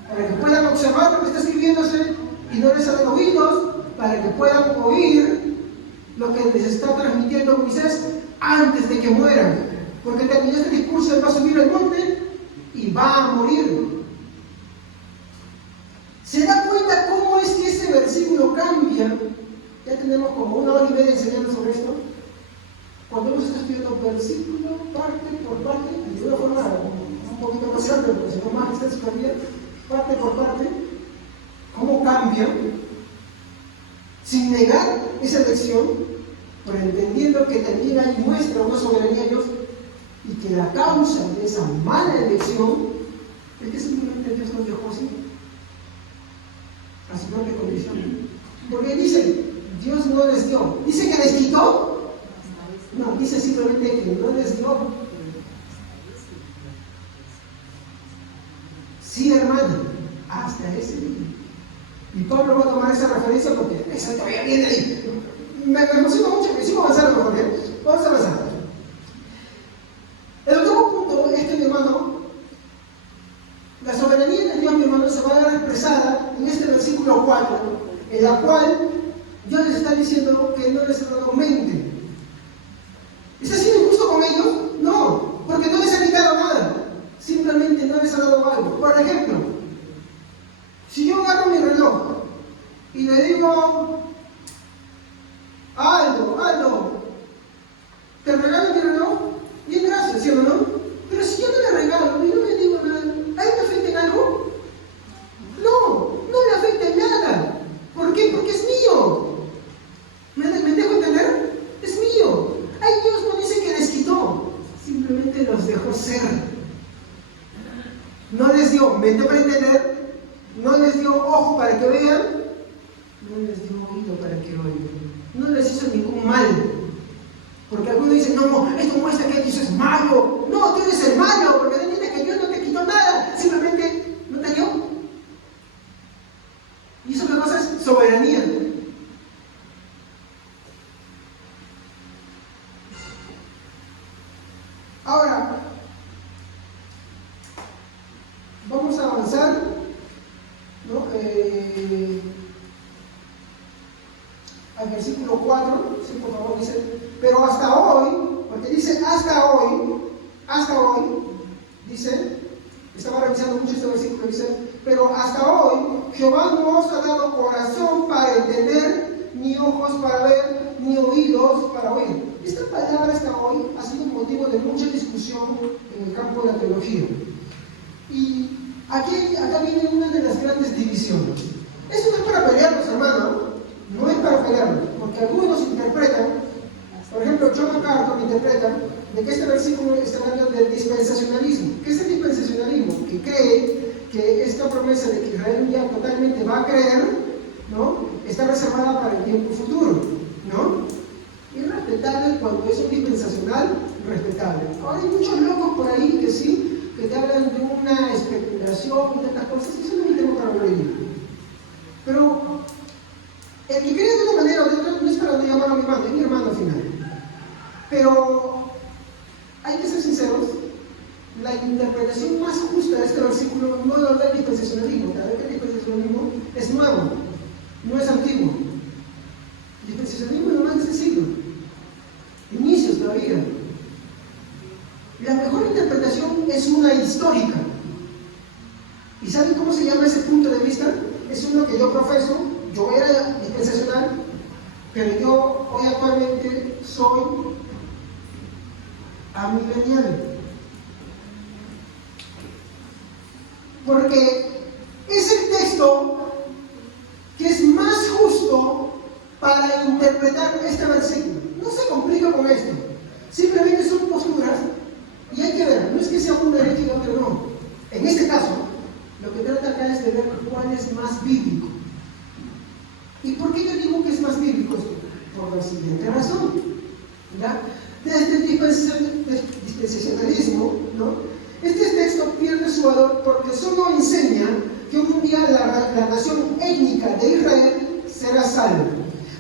para que puedan observar lo que está escribiéndose, y no les ha dado oídos para que puedan oír lo que les está transmitiendo Moisés antes de que mueran, porque terminó este discurso, él va a subir al monte y va a morir. ¿Se da cuenta cómo es que ese versículo cambia? Ya tenemos como 1 hora y media enseñando sobre esto. Cuando uno está estudiando versículo, parte por parte, de una forma un poquito más amplia, pero si no más extenso todavía, parte por parte, cómo cambia, sin negar esa elección, pero entendiendo que también hay muestra una soberanía de Dios, y que la causa de esa mala elección es que simplemente Dios nos dejó así, a su propia condición. Porque dice, Dios no les dio. ¿Dice que les quitó? No, dice simplemente que no les dio. Sí, hermano, hasta ese día. Y Pablo va a tomar esa referencia porque esa todavía viene ahí. Me emociona mucho, que sigo avanzando mejor, ¿eh? Vamos a avanzar. El último punto es que, mi hermano, la soberanía de Dios, mi hermano, se va a ver expresada en este versículo 4, en la cual Dios les está diciendo que no les ha dado mente. ¿Está siendo injusto con ellos? No, y le digo, Aldo, ¿te regalo mi reloj? Bien, gracias, ¿sí o no? Pero si yo no le regalo y no le digo nada, ¿ahí me afecta en algo? No me afecta en nada. ¿Por qué? Porque es mío. ¿Me dejo entender? Es mío. Ay, Dios no dice que les quitó, simplemente los dejó ser. No les dio mente para entender, no les dio ojo para que vean, no les dio oído para que oigan, no les hizo ningún mal. Porque algunos dicen, no, esto muestra que Dios es malo. No, tú eres el malo, porque entiendes que Dios no te quitó nada, simplemente no te dio. Y eso que cosa es soberanía. Ahora, vamos a avanzar, ¿no? Al versículo 4, sí, por favor, dice, pero hasta hoy, porque dice hasta hoy, dice, estaba revisando mucho este versículo, dice, pero hasta hoy Jehová no os ha dado corazón para entender, ni ojos para ver, ni oídos para oír. Esta palabra hasta hoy ha sido un motivo de mucha discusión en el campo de la teología. Y acá viene una de las grandes divisiones. Esto no es para pelearnos, hermano, no es para pelearnos, porque algunos interpretan, por ejemplo, John MacArthur interpreta de que este versículo está hablando del dispensacionalismo. ¿Qué es el dispensacionalismo? Que cree que esta promesa de que Israel ya totalmente va a creer, ¿no?, está reservada para el tiempo futuro, ¿no? Es respetable cuando es un dispensacional, respetable. Ahora hay muchos locos por ahí que sí, que te hablan de una especulación y tantas cosas, y eso no es un tema para hablar hoy día. Pero el que cree de una manera o de otra no es para no llamarlo a mi hermano, es mi hermano al final. Pero hay que ser sinceros, la interpretación más justa de este versículo no lo da el dispensacionalismo. Cada vez que el dispensacionalismo es nuevo, no es antiguo. El dispensacionalismo es más de ese siglo, inicios todavía. La mejor interpretación es una histórica. ¿Y saben cómo se llama ese punto de vista? Es uno que yo profeso. Yo era dispensacional, pero yo hoy actualmente soy amilenial. Porque es el texto que es más justo para interpretar este versículo. No se complica con esto. Simplemente son posturas y hay que ver, no es que sea un derecho y otro no. En este caso, lo que trata acá es de ver cuál es más bíblico. ¿Y por qué yo digo que es más bíblico? Por la siguiente razón, ¿ya? Desde el dispensacionalismo, ¿no?, este texto pierde su valor porque solo enseña que un día la nación étnica de Israel será salva.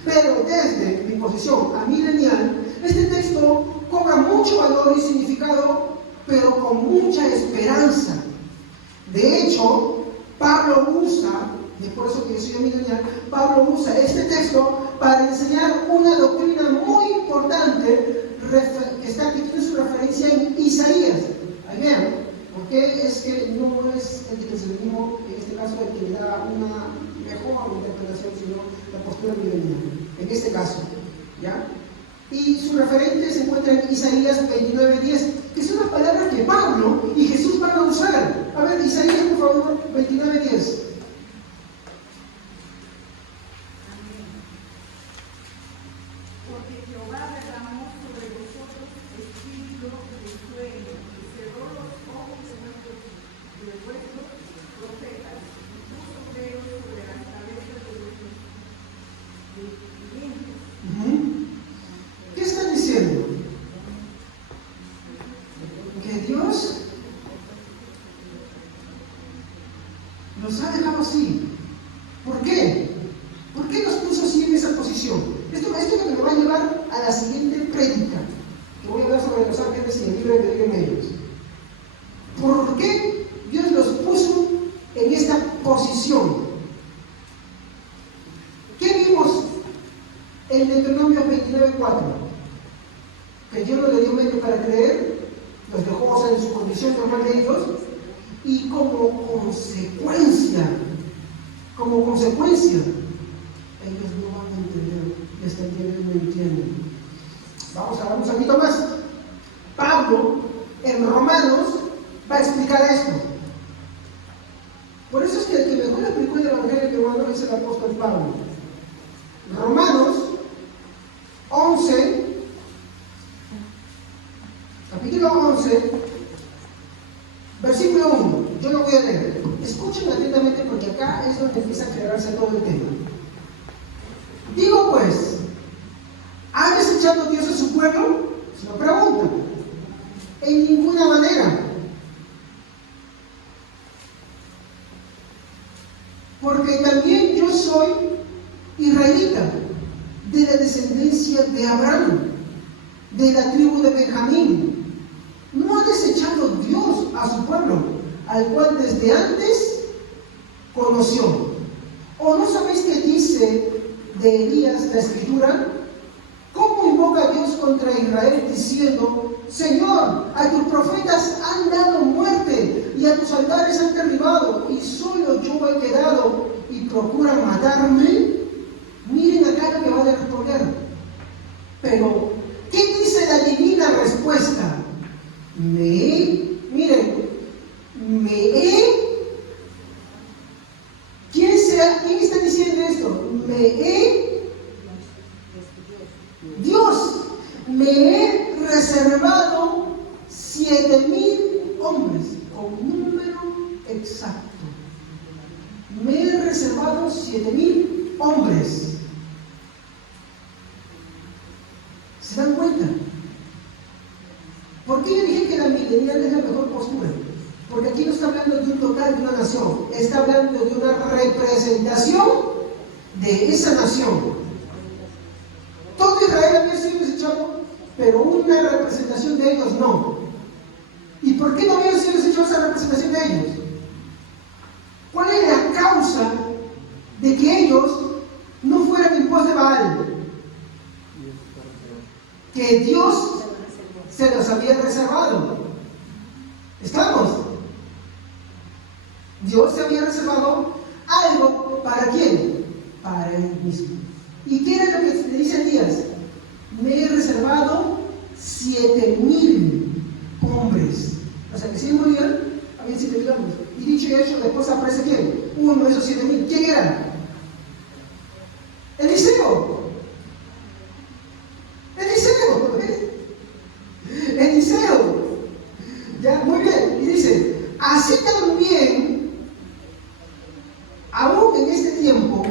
Pero desde mi posición amilenial, este texto cobra mucho valor y significado, pero con mucha esperanza. De hecho, Pablo usa, y por eso que yo soy amilenial, Pablo usa este texto para enseñar una doctrina muy importante que tiene su referencia en Isaías. Ahí vean, porque es que no es el dispensacionalismo, en este caso, el que le da una mejor interpretación, sino la postura milenial, en este caso, ¿ya? Y su referente se encuentra en Isaías 29:10, que son las palabras que Pablo y Jesús van a usar. A ver, Isaías, por favor, 29:10. ¿Qué están diciendo? Que Dios nos ha dejado así. ¿Por qué? ¿Por qué nos puso así en esa posición? Esto me va a llevar a la siguiente prédica, que voy a hablar sobre los ángeles y el libro de pedir en ellos. ¿Por qué Dios los puso en esta posición? ¿Qué vimos en Deuteronomio 29:4? Que Dios no le dio mente para creer, los dejó en su condición normal de ellos, y como consecuencia, repito más. Pablo en Romanos va a explicar esto. Por eso es que el que mejor explicó el Evangelio peruano es el apóstol Pablo. Romanos 11, capítulo 11, versículo 1. Yo lo voy a leer. Escuchen atentamente porque acá es donde empieza a aclararse todo el tema. Digo pues, ¿ha desechado Dios a su pueblo? Es una pregunta. En ninguna manera. Porque también yo soy israelita, de la descendencia de Abraham, de la tribu de Benjamín. No ha desechado Dios a su pueblo, al cual desde antes conoció. ¿O no sabéis qué dice de Elías la Escritura? ¿Cómo invoca Dios contra Israel diciendo: Señor, a tus profetas han dado muerte y a tus altares han derribado, y solo yo he quedado y procuran matarme? Miren acá lo que va a responder. Pero, ¿qué dice la divina respuesta? ¿Quién está diciendo esto? Dios, me he reservado 7,000 hombres, con número exacto. Me he reservado 7,000 hombres. ¿Se dan cuenta? ¿Por qué yo dije que la milenial es la mejor postura? Porque aquí no está hablando de un total de una nación, está hablando de una representación de esa nación. Todo Israel había sido desechado, pero una representación de ellos no. ¿Y por qué no había sido desechada esa representación de ellos? ¿Cuál es la causa de que ellos no fueran en pos de Baal? Que Dios se los había reservado. ¿Estamos? Dios se había reservado algo. ¿Para quién? Para él mismo. ¿Y qué era lo que le dice Elías? Me he reservado 7,000 hombres. O sea que si morían, habían 7,000 hombres. Y dicho y hecho, después aparece ¿quién? Uno de esos 7,000. ¿Quién era? Eliseo. Eliseo. Ya, muy bien. Y dice, así también, aún en este tiempo,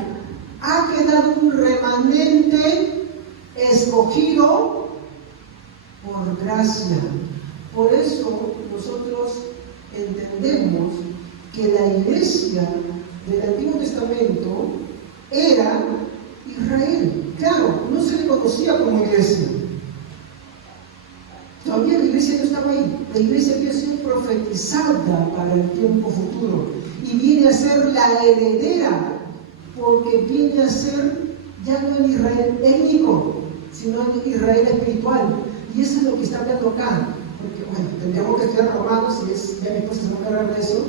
ha quedado un remanente escogido por gracia. Por eso nosotros entendemos que la iglesia del Antiguo Testamento era Israel. Claro, no se le conocía como iglesia. Todavía la iglesia no estaba ahí. La iglesia había sido profetizada para el tiempo futuro y viene a ser la heredera, porque viene a ser ya no el Israel étnico, sino el Israel espiritual. Y eso es lo que está hablando acá. Porque, bueno, tendríamos que estudiar Romanos, y ya mi esposa se va a encargar de eso.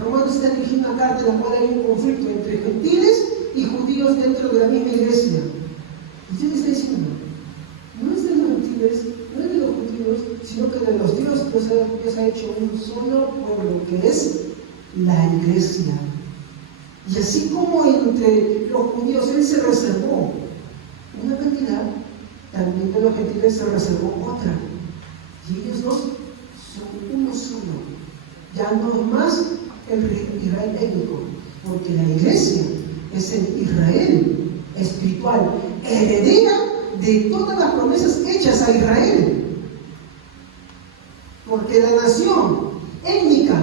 Romanos está dirigiendo una carta en la cual hay un conflicto entre gentiles y judíos dentro de la misma iglesia. Y Dios está diciendo, no es de los gentiles, no es de los judíos, sino que de los dioses. Dios ha hecho un solo pueblo, que es la iglesia. Y así como entre los judíos Él se reservó una cantidad, también de los gentiles se reservó otra. Y ellos dos son uno solo. Ya no es más el Israel étnico, porque la iglesia es el Israel espiritual, heredera de todas las promesas hechas a Israel. Porque la nación étnica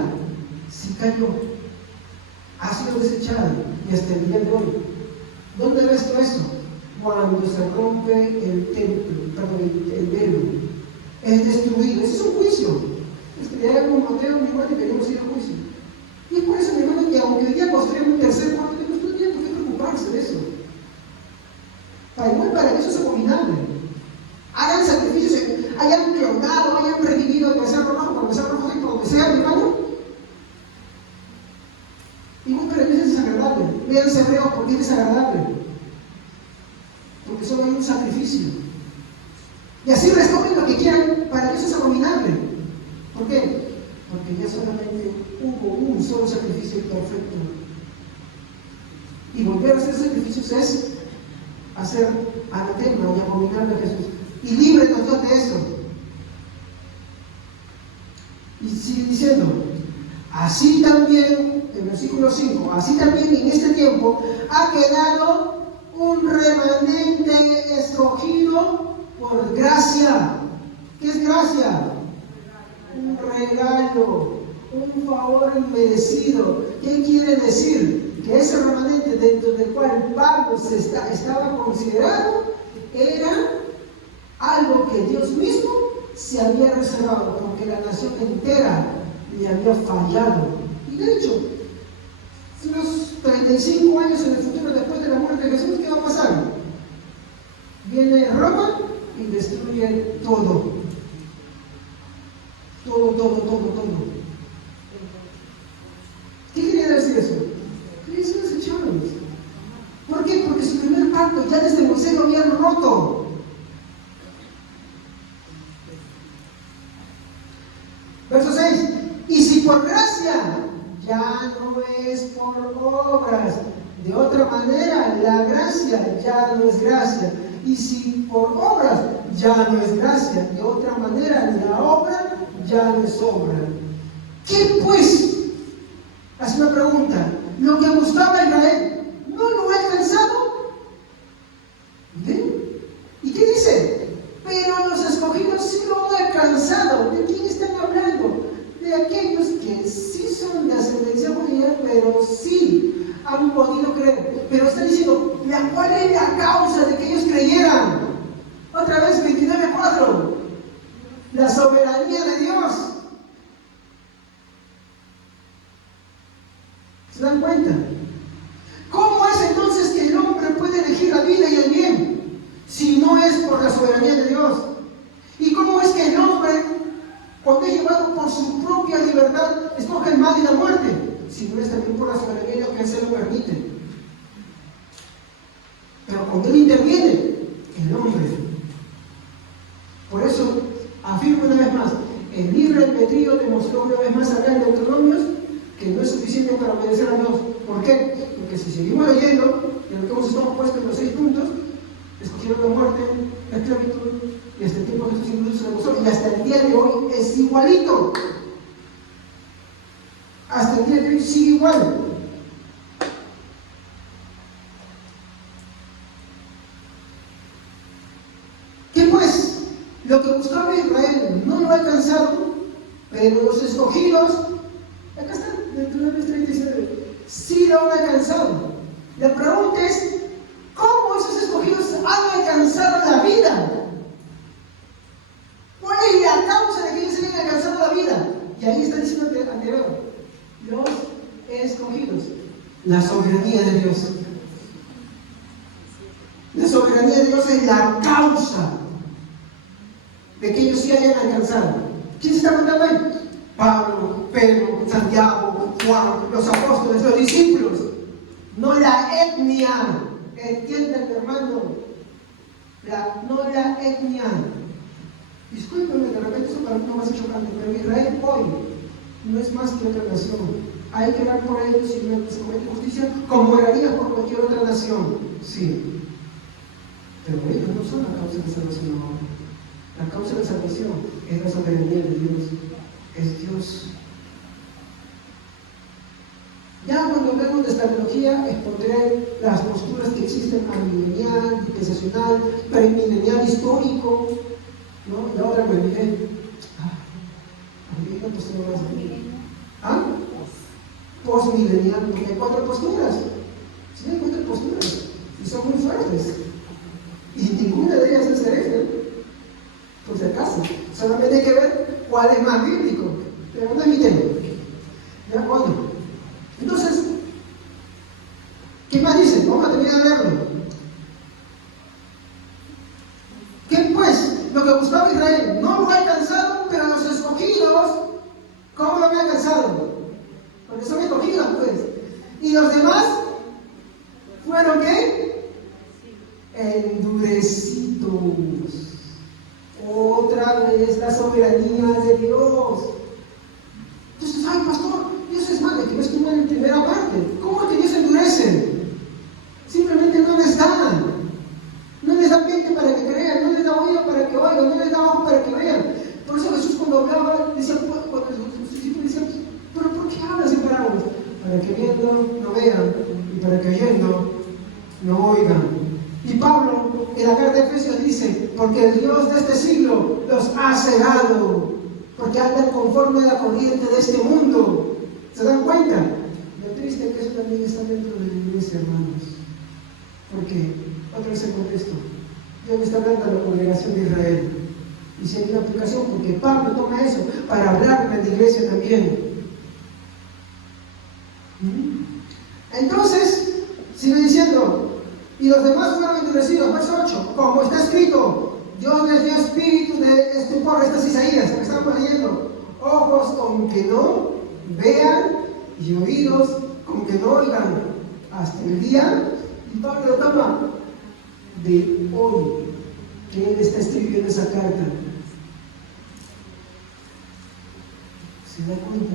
se cayó, ha sido desechada, y hasta el día de hoy. ¿Dónde ves tú eso? Cuando se rompe el templo, el velo, es destruido. Ese es un juicio. Ya como Mateo, mi hermano, queremos ir a juicio. Y es por eso, mi hermano, que aunque hoy día construyan un tercer cuarto, no tienen por qué preocuparse de eso. Para eso es abominable. Hagan sacrificios, hayan clonado, hayan revivido el becerro rojo, por el becerro rojo y por lo que sea, mi hermano. Igual para ellos es desagradable. Vean ese hebreo porque es desagradable. Porque solo hay un sacrificio. Y así rescogen lo que quieran, para que eso es abominable. ¿Por qué? Porque ya solamente hubo un solo sacrificio perfecto. Y volver a hacer sacrificios es hacer anatema y abominable a Jesús. Y líbrenos Dios de eso. Y sigue diciendo, así también, el versículo 5, así también en este tiempo ha quedado un remanente escogido por gracia. ¿Qué es gracia? Un regalo, un favor inmerecido. ¿Qué quiere decir? Que ese remanente dentro del cual Pablo estaba considerado era algo que Dios mismo se había reservado, porque la nación entera le había fallado. Y de hecho, unos 35 años en el futuro, después de la muerte de Jesús, ¿qué va a pasar? Viene Roma y destruye todo. Todo. ¿Qué quería decir eso? Que eso desecharon. ¿Por qué? Porque su primer pacto ya desde Moisés lo habían roto. Verso 6. Y si por gracia, ya no es por obras. De otra manera, la gracia ya no es gracia. Y si por obras, ya no es gracia. De otra manera, la obra ya no es obra. ¿Qué pues? Hace una pregunta. Lo que buscaba Israel, ¿no lo ha alcanzado? ¿Ven? ¿Y qué dice? Pero los escogidos sí lo han alcanzado. ¿De quién están hablando? De aquellos que sí son de ascendencia judía, pero sí han podido creer. Pero está diciendo, ¿cuál es la causa de que ellos creyeran? Otra vez 29:4. La soberanía de Dios. ¿Se dan cuenta? ¿Cómo es entonces que el hombre puede elegir la vida y el bien si no es por la soberanía de Dios? ¿Y cómo es que el hombre, cuando es llevado por su propia libertad, escoge el mal y la muerte? Si no es también por la soberanía de Dios que Él se lo permite. Pero cuando Él interviene, el hombre. Por eso, afirmo una vez más, el libre albedrío demostró una vez más acá en Deuteronomios que no es suficiente para obedecer a Dios. ¿Por qué? Porque si seguimos leyendo, y lo que hemos estado puesto en los 6 puntos, escogieron la muerte, la esclavitud, y hasta el tiempo que Jesús incluso se demostró, y hasta el día de hoy es igualito. Hasta el día de hoy sigue igual. ¿Qué pues? Lo que buscaba Israel no lo ha alcanzado, pero los escogidos, acá está, dentro de los 37, sí lo han alcanzado. La pregunta es, ¿cómo esos escogidos han alcanzado la vida? ¿Cuál es la causa de que ellos hayan alcanzado la vida? Y ahí está diciendo anterior, los escogidos, la soberanía de Dios. La soberanía de Dios es la causa de que ellos sí hayan alcanzado. ¿Quién se está contando ahí? Pablo, Pedro, Santiago, Juan, los apóstoles, los discípulos. No la etnia. ¿Entienden, hermano? No la etnia. Discúlpenme, de repente eso para mí no va a ser chocante, pero Israel hoy no es más que otra nación. Hay que orar por ellos y se comete justicia como oraría por cualquier otra nación. Sí. Pero ellos no son la causa de salvación ahora. La causa de salvación es la soberanía de Dios. Es Dios. Ya cuando hablemos de esta teología, expondré las posturas que existen amilenial, dispensacional, premilenial, histórico, ¿no? Y ahora me diré, ¿cuántas posturas más? ¿Ah? Postmilenial, porque hay 4 posturas. Sí, hay 4 posturas, y son muy fuertes. Y ninguna de ellas es hereje, por si acaso. Solamente hay que ver cuál es más bíblico. Pero no es mi tema. ¿Ya? Bueno. Entonces, ¿qué más dice? Vamos a terminar de leerlo. ¿Qué pues? Lo que buscaba Israel no lo ha alcanzado, pero los escogidos, ¿cómo lo han alcanzado? Porque son escogidos, pues. ¿Y los demás? ¿Fueron qué? Endurecidos. sabes la soberanía de Dios. Entonces, ay, pastor, Dios es malo, que no estuvo en la primera parte. ¿Cómo es que Dios endurece? Simplemente no les da. No les da mente para que crean, no les da oído para que oigan, no les da ojo para que vean. Por eso Jesús cuando hablaba, decía, cuando sus discípulos decían, pero ¿por qué hablas en parábolas? Para que viendo no vean, y para que oyendo no oigan. Y Pablo en la carta de Efesios dice, porque el Dios de este siglo los ha cegado, porque andan conforme a la corriente de este mundo. ¿Se dan cuenta? Lo triste es que eso también está dentro de la iglesia, hermanos. Porque, otra vez el contexto, Dios está hablando a la congregación de Israel. Y si hay una aplicación, porque Pablo toma eso para hablar de la iglesia también. Entonces, sigue diciendo, y los demás fueron endurecidos, verso 8, como está escrito, Dios les dio espíritu de estupor, esto es Isaías, que estamos leyendo, ojos con que no vean y oídos con que no oigan, hasta el día, y Pablo lo toma de hoy, que él está escribiendo esa carta. ¿Se da cuenta?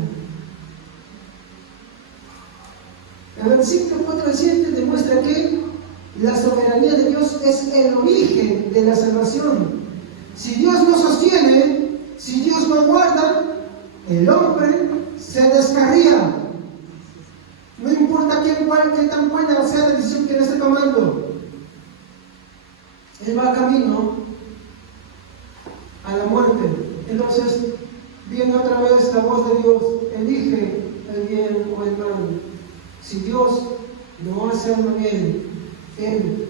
El versículo 4 al 7 demuestra que la soberanía de Dios es el origen de la salvación. Si Dios no sostiene, si Dios no guarda, el hombre se descarría. No importa qué tan buena sea la decisión que él esté tomando. Él va camino a la muerte. Entonces, viene otra vez la voz de Dios, elige el bien o el mal. Si Dios no hace algo bien, Él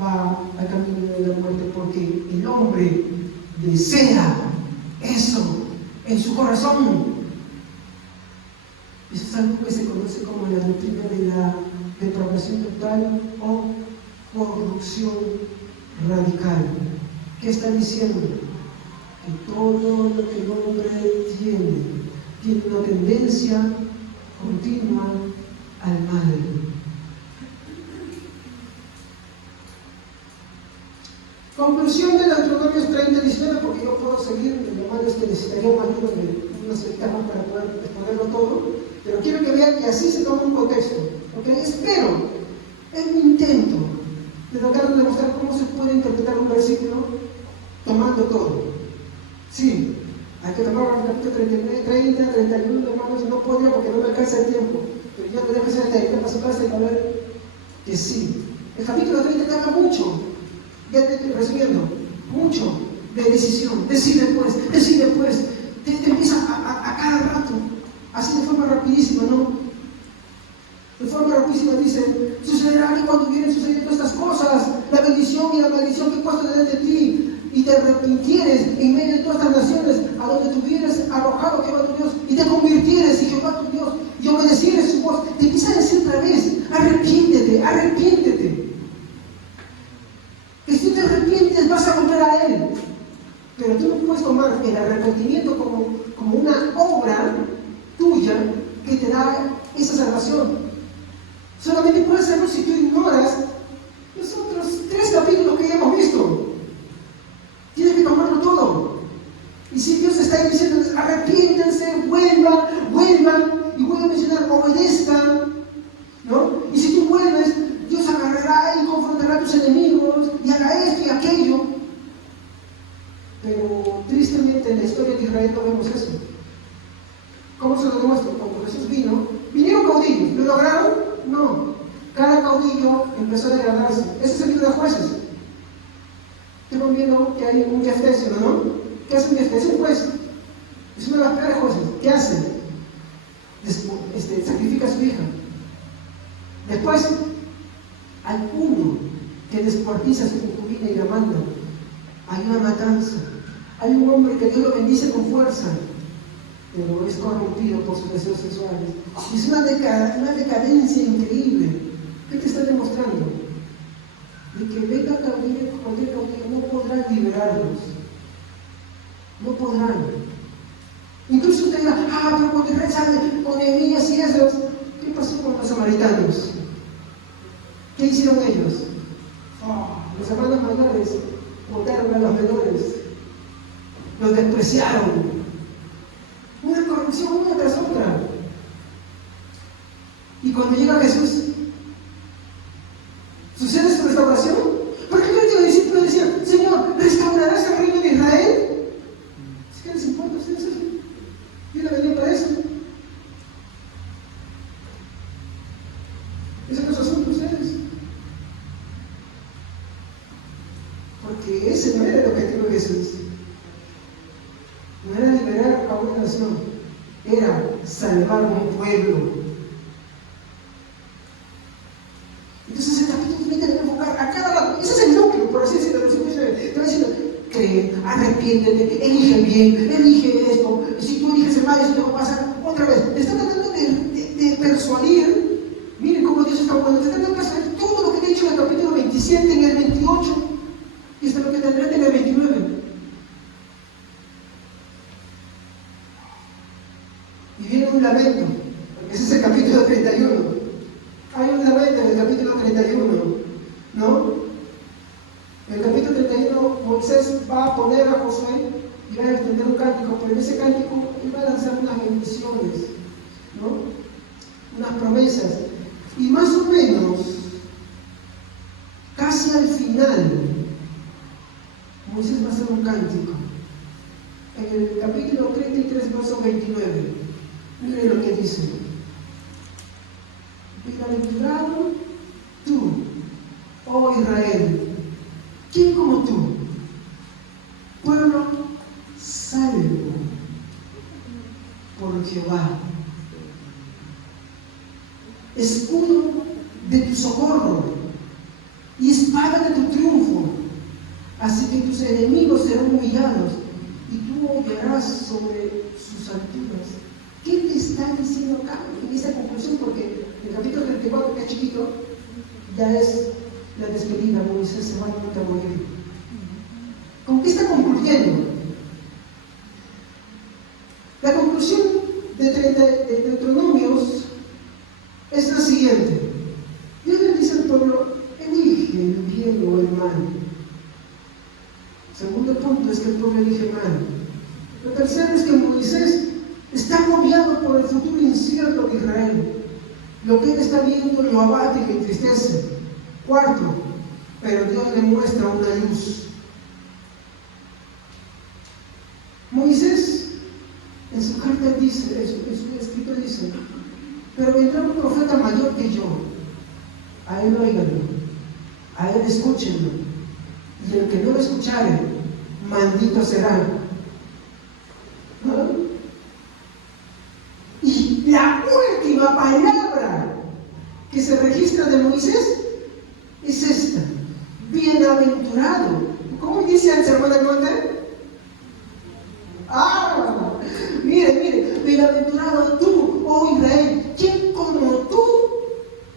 va al camino de la muerte, porque el hombre desea eso en su corazón. Eso es algo que se conoce como la doctrina de la depravación total o corrupción radical. ¿Qué está diciendo? Que todo lo que el hombre tiene una tendencia continua al mal. Conclusión de Deuteronomio 30:19, porque yo puedo seguir, lo malo es que necesitaría un ayuda de unas ventajas para poder exponerlo todo, pero quiero que vean que así se toma un contexto. ¿Ok? Espero, es mi intento de tratar de demostrar cómo se puede interpretar un versículo tomando todo. Sí, hay que tomar el capítulo 39, 30, 31, hermanos, no podría porque no me alcanza el tiempo. Pero yo me dejo hacer tarea para su casa y para ver que sí. El capítulo 30 te habla mucho, ya te estoy resumiendo, mucho de decisión. Decide pues, te empieza a cada rato, así de forma rapidísima, ¿no? De forma rapidísima dice, sucederá que cuando vienen sucediendo estas cosas, la bendición y la maldición que he puesto delante de ti, y te arrepintieres en medio de todas estas naciones a donde te hubieras arrojado Jehová tu Dios, y te convirtieres en Jehová tu Dios, y obedecieres su voz, te empieza a decir otra vez, arrepiéntete. Que si te arrepientes vas a volver a Él. Pero tú no puedes tomar el arrepentimiento como una obra tuya que te da esa salvación. Solamente puedes hacerlo si tú ignoras los otros 3 capítulos que ya hemos visto. Tienes que tomarlo todo. Y si Dios está diciendo, arrepiéntense, vuelvan, y vuelve a mencionar, obedezcan, ¿no? Y si tú vuelves, Dios agarrará y confrontará a tus enemigos, y hará esto y aquello. Pero tristemente en la historia de Israel no vemos eso. ¿Cómo se lo demuestro? Cuando Jesús vinieron caudillos, ¿lo lograron? No. Cada caudillo empezó a degradarse. Ese es el libro de Jueces. Estamos viendo que hay un Jefté, ¿no? ¿Qué hace un Jefté? Es un juez. Es uno de las peores jueces. ¿Qué hace? Sacrifica a su hija. Después, hay uno que descuartiza su concubina y la manda. Hay una matanza. Hay un hombre que Dios lo bendice con fuerza, pero es corrompido por sus deseos sexuales. Y es una decadencia increíble. ¿Qué te está demostrando? De que venga cualquier caudillo, no podrán liberarlos. No podrán. Incluso usted dirá, pero cuando Israel sale con Nehemías y Esdras, ¿qué pasó con los samaritanos? ¿Qué hicieron ellos? Los hermanos mayores botaron a los menores. los despreciaron. Una corrupción una tras otra. Y cuando llega Jesús, ¿sucede su restauración? Porque los discípulos decían, Señor, ¿restaurarás el reino de Israel? ¿Qué les importa a ustedes eso? Yo no venía para eso. Ese no es asunto de ustedes. Porque ese no era el objetivo de Jesús. No era liberar a una nación, era salvar a un pueblo. Entonces el capítulo 20 debe enfocar a cada lado. Ese es el núcleo, por así decirlo. Te va diciendo, cree, arrepiéntete, elige bien, elige esto. Si tú eliges el mal, eso te va a pasar otra vez. Te está tratando de persuadir. Miren cómo Dios está bueno. Te está tratando de persuadir todo lo que te he dicho en el capítulo 27, en el 28 y hasta lo que tendré en el 29. Y viene un lamento, porque ese es el capítulo 31. Hay un lamento en el capítulo 31, ¿no? En el capítulo 31 Moisés va a poner a Josué y va a extender un cántico, pero en ese cántico él va a lanzar unas bendiciones, ¿no? Unas promesas. Y más o menos, casi al final, Moisés va a hacer un cántico. En el capítulo 33, verso 29, miren lo que dice. Bienaventurado tú, oh Israel, ¿quién como tú? Pueblo salvo por Jehová, escudo de tu socorro y espada de tu triunfo. Así que tus enemigos serán humillados y tú hollarás sobre sus alturas. ¿Qué te está diciendo acá en esta conclusión? Porque el capítulo 34, que es chiquito, ya es la despedida. Moisés se va a morir. ¿Con qué está concluyendo? La conclusión de Deuteronomios es la siguiente. Dios le dice al pueblo, elige el bien o el mal. Segundo punto es que el pueblo elige mal. Lo tercero es que Moisés está agobiado por el futuro incierto de Israel. Lo que él está viendo lo abate y le entristece. Cuarto, pero Dios le muestra una luz. Moisés, en su carta dice, en su escrito dice, pero vendrá un profeta mayor que yo. A él óiganlo, a él escúchenlo. Y el que no lo escuchare, maldito será. ¿No? Y la última palabra que se registra de Moisés es esta: bienaventurado. ¿Cómo dice el sermón del monte? Mire, bienaventurado tú, oh Israel, ¿quién como tú,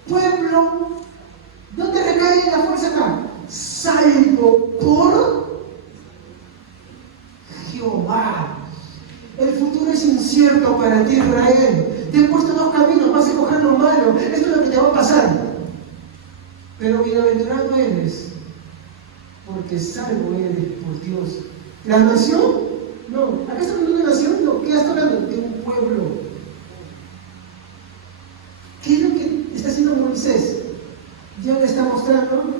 pueblo? ¿Dónde recae la fuerza acá? Salvo por Jehová. El futuro es incierto para ti, Israel. Te he puesto dos caminos, vas a escoger lo malo. Esto es lo que te va a pasar. Pero bienaventurado eres, porque salvo eres por Dios. ¿La nación? No. ¿Acá está hablando de una nación? No. ¿Qué está hablando? De un pueblo. ¿Qué es lo que está haciendo Moisés? Ya le está mostrando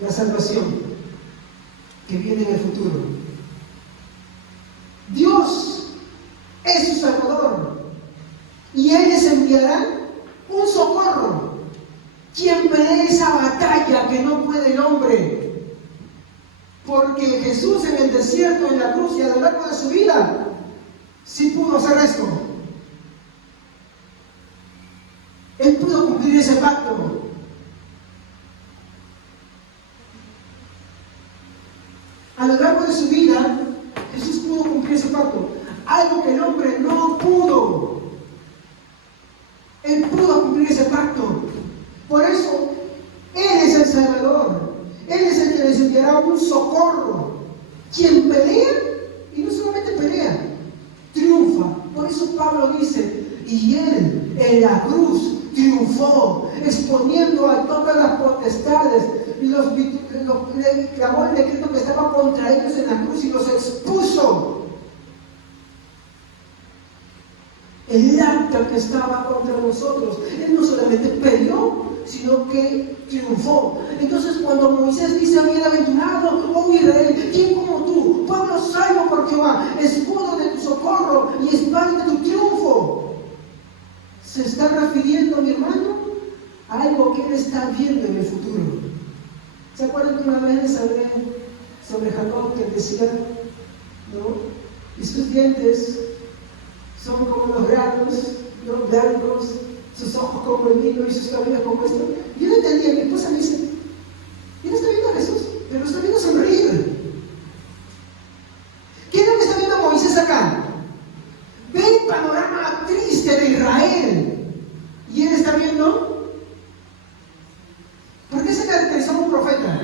la salvación que viene en el futuro. Dios es su Salvador y Él les enviará un socorro, quien pelee esa batalla que no puede el hombre, porque Jesús en el desierto, en la cruz y a lo largo de su vida sí pudo hacer esto. Él pudo cumplir ese pacto. A lo largo de su vida Jesús pudo cumplir ese pacto, algo que el hombre no pudo. Él pudo cumplir ese pacto. Por eso, Él es el Salvador. Él es el que les enviará un socorro. Quien pelea, y no solamente pelea, triunfa. Por eso Pablo dice, y Él en la cruz triunfó, exponiendo a todas las potestades, y clamó el decreto que estaba contra ellos en la cruz y los expuso. el arca que estaba contra nosotros. Él no solamente peleó, sino que triunfó. Entonces cuando Moisés dice: bienaventurado, oh Israel, ¿quién como tú, pueblo salvo por Jehová, escudo de tu socorro y espada de tu triunfo? Se está refiriendo, mi hermano, a algo que él está viendo en el futuro. ¿Se acuerdan que una vez les hablé sobre Jacob, que decía, ¿no?, y sus dientes son como los granos, ¿no?, blancos, sus ojos como el vino y sus cabellos como esto? Y yo no entendía. Mi esposa me dice: ¿y no está viendo a Jesús? Pero lo está viendo sonreír. ¿Qué es lo que está viendo Moisés acá? Ve el panorama triste de Israel. Y él está viendo. ¿Por qué se caracterizó como un profeta?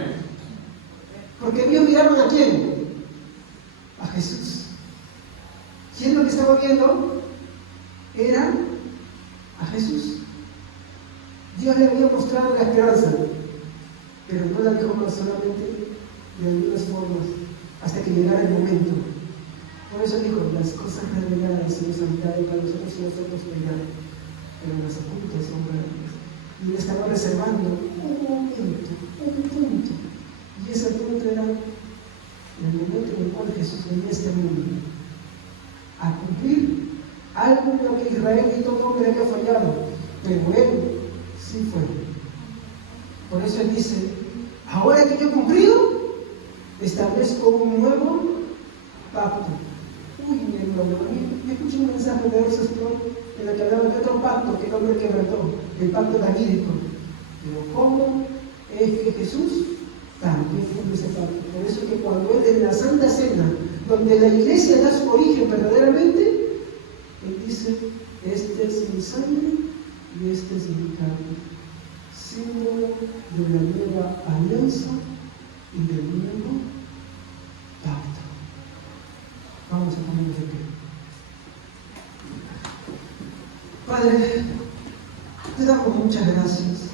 Porque ellos miraron ¿a quién? A Jesús. ¿Y él lo que estaba viendo? Era a Jesús. Dios le había mostrado la esperanza, pero no la dijo solamente de algunas formas, hasta que llegara el momento. Por eso dijo: las cosas reveladas se nos han dado para nosotros y nosotros mirar, pero las ocultas son grandes. Y le estaba reservando un momento, un punto. Y ese punto era el momento en el cual Jesús venía a este mundo a cumplir algo en lo que Israel y todo hombre había fallado, pero él sí fue. Por eso él dice: ahora que yo he cumplido, establezco un nuevo pacto. Uy, mi hermano, a mí me escuché un mensaje de Orson Scott en el que hablaba de otro pacto que el hombre quebrantó, el pacto davídico. Pero ¿cómo es que Jesús también cumple ese pacto? Por eso es que cuando él en la Santa Cena, donde la iglesia da su origen verdaderamente, él dice: este es mi sangre y este es mi carne, símbolo de la nueva alianza y del nuevo pacto. Vamos a ponernos de pie. Padre, te damos muchas gracias